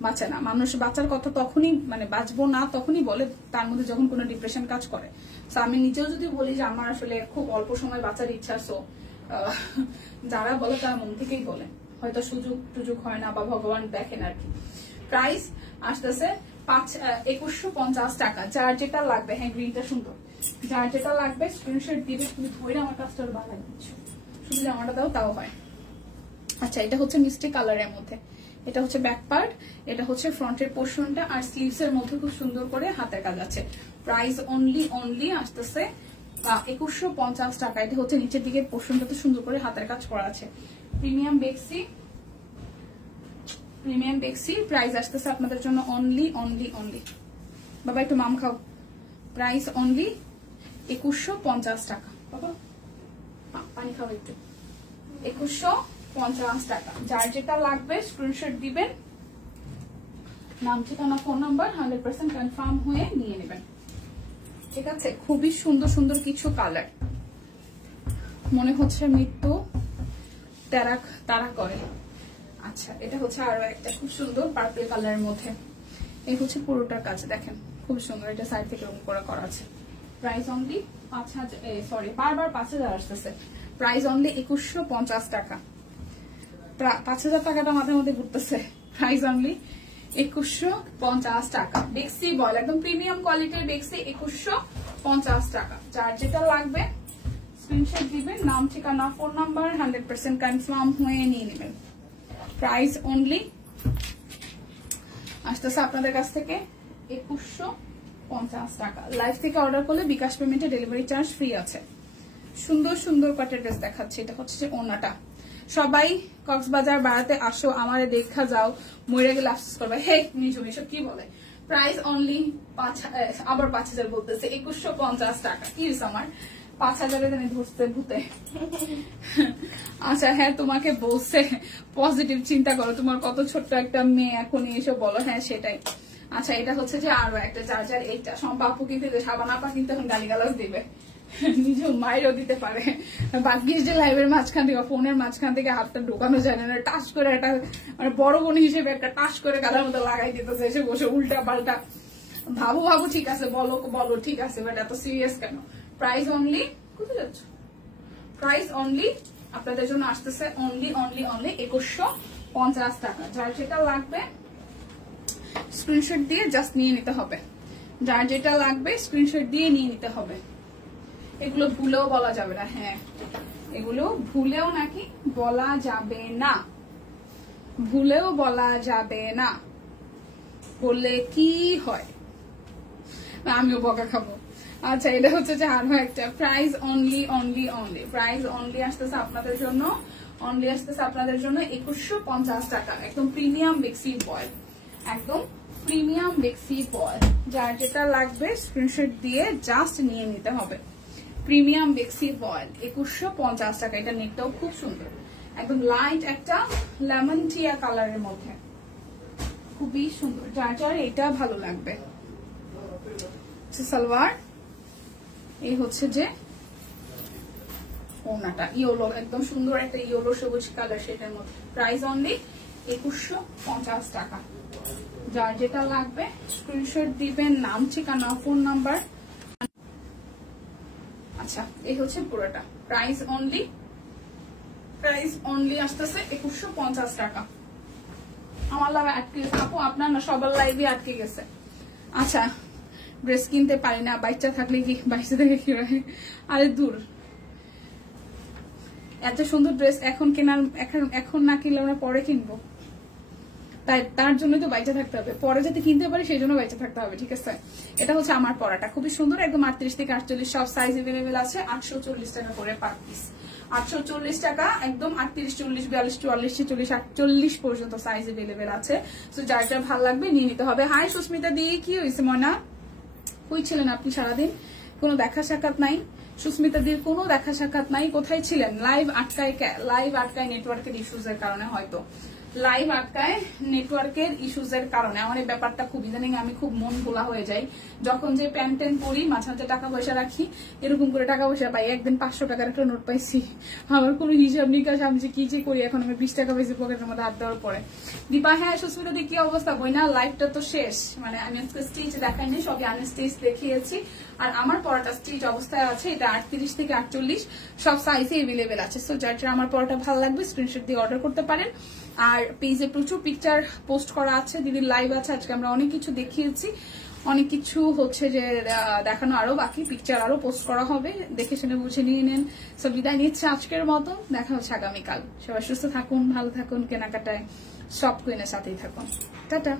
বাঁচে না। মানুষ বাঁচার কথা তখনই মানে বাঁচবো না তখনই বলে তার মধ্যে যখন কোনো ডিপ্রেশন কাজ করে। সো আমি নিজেও যদি বলি যে আমার আসলে খুব অল্প সময় বাঁচার ইচ্ছা, সো যারা বলে তারা মন থেকেই বলে, হয়তো সুযোগ হয় না বা ভগবান দেখেন আর কি। প্রাইস আসতেছে 2150 টাকা। যার যেটা লাগবে, হ্যাঁ গ্রিনটা সুন্দর, যার যেটা লাগবে স্ক্রিনশট দিবে। তুমি ধরে আমার কাজটা বানাই দিচ্ছ, শুধু জামাটা দাও তাও হয়। আচ্ছা এটা হচ্ছে মিষ্টি কালারের মধ্যে, এটা হচ্ছে ব্যাক পার্ট, এটা হচ্ছে ফ্রন্টের পোর্শনটা, আর স্লিভস এর মধ্যে খুব সুন্দর করে হাতের কাজ আছে। প্রাইস অনলি অনলি আসতেছে 2150 টাকা। এটা হচ্ছে নিচের দিকের পোর্শনটাতে সুন্দর করে হাতের কাজ করা আছে। প্রিমিয়াম বেক্সি, প্রিমিয়াম বেক্সি প্রাইস আসতেছে আপনাদের জন্য অনলি অনলি অনলি, বাবা একটু মাম খাও, প্রাইস অনলি 2150 টাকা। বাবা পানি খাও একটু, 2150 টাকা। যার যেটা লাগবে স্ক্রিনশট দিবেন, নাম ঠিকানা ফোন নাম্বার 100% কনফার্ম হয়ে নিয়ে নেবেন, ঠিক আছে? খুবই সুন্দর সুন্দর কিছু কালার, মনে হচ্ছে মৃত্যু তারা করে। আচ্ছা এটা হচ্ছে আরো একটা খুব সুন্দর পার্পল কালারের মধ্যে, এই হচ্ছে পুরোটার কাজ দেখেন খুব সুন্দর, এটা সাইড থেকে রং করা আছে। প্রাইস অনলি 5000, বারবার 5000 আসতেছে। প্রাইস অনলি 2150 টাকা, 5000 টাকাটা মাথার মধ্যে ঘুরতেছে। প্রাইস অনলি 2150 টাকা। বেক্সি বল একদম প্রিমিয়াম কোয়ালিটির বেক্সি 2150 টাকা। যার যেটা লাগবে স্ক্রিনশট দিবেন, নাম ঠিকানা ফোন নাম্বার 100% কনফার্ম হয়ে নিয়ে নেবেন। প্রাইস অনলি আসতেছে আপনাদের কাছ থেকে 2150 টাকা। লাইভ থেকে অর্ডার করলে বিকাশ পেমেন্টে ডেলিভারি চার্জ ফ্রি আছে। সুন্দর সুন্দর কাটের ড্রেস দেখাচ্ছে, এটা হচ্ছে যে ওনাটা। সবাই কক্সবাজার বেড়াতে আসো, আমারে দেখা যাও, মরে গেলে আফসোস করবে। হে নিজম এসব কি বলে? প্রাইস অনলি আবার 5000 বলতেছে, 2150 টাকা। কি হয়েছে আমার 5000 জানি ধরতে ভূতে। আচ্ছা হ্যাঁ তোমাকে বলছে পজিটিভ চিন্তা করো, তোমার কত ছোট্ট একটা মেয়ে, এখন এসব বলো। হ্যাঁ সেটাই। আচ্ছা এটা হচ্ছে যে আরো একটা চার্জার, এইটা সম্পা আপু কিন্তু সাবান আপা কিন্তু এখন গালিগালাজ দিবে, নিজেও মায়েরও দিতে পারে। বাকি যে লাইভের মাঝখান থেকে ফোনের মাঝখান থেকে হাতটা ঢোকানো যায় না, টাচ করে একটা মানে বড় বোন হিসেবে একটা টাচ করে গালার মধ্যে লাগাই দিতেছে, এসে বসে উল্টা পাল্টা। ভাবো ঠিক আছে, বলো ঠিক আছে, বাট এত সিরিয়াস কেন? প্রাইস অনলি, কোথায় যাচ্ছ? প্রাইস অনলি আপনাদের জন্য আসতেছে অনলি অনলি অনলি 2150 টাকা। যার যেটা লাগবে স্ক্রিনশট দিয়ে জাস্ট নিয়ে নিতে হবে, যার যেটা লাগবে স্ক্রিনশট দিয়ে নিয়ে নিতে হবে। এগুলো ভুলেও বলা যাবে না, হ্যাঁ এগুলো ভুলেও নাকি বলা যাবে না, ভুলেও বলা যাবে না। বললে কি হয়, আমিও বকা খাবো। আচ্ছা, এটা হচ্ছে যে আরো একটা price only only only price only আসতেছে আপনাদের জন্য, অনলি আসতেছে আপনাদের জন্য 2150 টাকা। একদম প্রিমিয়াম বেক্সি বয়েল, একদম প্রিমিয়াম বেক্সি বয়েল। যার যেটা লাগবে স্ক্রিনশট দিয়ে জাস্ট নিয়ে নিতে হবে। প্রিমিয়াম বেক্সি বয়েল 2150 টাকা। এটা নেটটাও খুব সুন্দর, একদম লাইট একটা লেমন টিয়া কালারের মধ্যে, খুবই সুন্দর। যার যার এটা ভালো লাগবে। সালোয়ার, এই হচ্ছে যে ওনাটা ইয়েলো, একদম সুন্দর একটা ইয়েলো সবুজ কালার, সেটার মধ্যে প্রাইস অনলি 2150 টাকা। যার যেটা লাগবে স্ক্রিনশট দিবেন, নাম, ঠিকানা, ফোন নাম্বার। আচ্ছা, এই হচ্ছে পুরোটা প্রাইস অনলি আসতেছে 2150 টাকা। আমার লাইভে আটকে গেছে আপু, আপনার না সবার লাইভে আটকে গেছে। আচ্ছা, ড্রেস কিনতে পারি না, বাচ্চা থাকলে কি বাচ্চা থেকে কি হয়? আরে দূর, এত সুন্দর ড্রেস এখন কেনার, এখন না কিনলে আমরা পরে কিনবো, তাই তার জন্য তো বাইচা থাকতে হবে, পরে যাতে কিনতে পারি সেই জন্য বাইচা থাকতে হবে। ঠিক আছে, এটা হচ্ছে আমার পরাটা, খুবই সুন্দর, একদম 38 থেকে 48 সব সাইজ এভেলেবেল আছে। 840 টাকা করে পার পিস, 840 টাকা, একদম 38, 40, 42, 44, 46, 48 পর্যন্ত সাইজ এভেলেবেল আছে। তো যার যার ভালো লাগবে নিয়ে নিতে হবে। হাই সুস্মিতা দি, কি হয়েছে ময়না? কই ছিলেন আপনি সারাদিন? কোনো দেখা সাক্ষাৎ নাই। সুস্মিতা দির কোনো দেখা সাক্ষাৎ নাই, কোথায় ছিলেন? লাইভ আটকায় নেটওয়ার্কের ইস্যুজের কারণে, হয়তো লাইভ আটকায় নেটওয়ার্কের ইস্যুজের কারণে। আমার এই ব্যাপারটা খুব ইদানিং আমি খুব মন ভোলা হয়ে যাই, যখন যে প্যান্ট ট্যান্ট পরি, মাঝে মাঝে টাকা পয়সা রাখি, এরকম করে টাকা পয়সা পাই। একদিন 500 টাকার একটা নোট পাইছি, আমার কোনো হিসাব নিকাশ, আমি যে কি যে করি, এখন আমি 20 টাকা পাইছি পকেটের মধ্যে হাত দেওয়ার পরে। দীপা, হ্যাঁ সুস্মিতা দি কি অবস্থা? বই না, লাইভটা তো শেষ, মানে আমি আজকে স্টিচ দেখাইনি, সবই আনস্টিচ দেখিয়েছি। আর আমার পরাটা স্টিচ অবস্থায় আছে, এটা 38 থেকে 48 সব সাইজে এভেলেবেল আছে। সো যার যার আমার পরাটা ভালো লাগবে স্ক্রিনশট দিয়ে অর্ডার করতে পারেন। আর পেজে প্রচুর পিকচার পোস্ট করা আছে, দিদির লাইভ আছে, আজকে আমরা অনেক কিছু দেখিয়েছি, অনেক কিছু হচ্ছে যে দেখানো আরো বাকি, পিকচার আরো পোস্ট করা হবে, দেখে শুনে বুঝে নিয়ে নেন। সব বিদায় নিচ্ছে আজকের মতো, দেখা হচ্ছে আগামীকাল। সবাই সুস্থ থাকুন, ভালো থাকুন, কেনাকাটায় সব কুইনের সাথেই থাকুন। টাটা।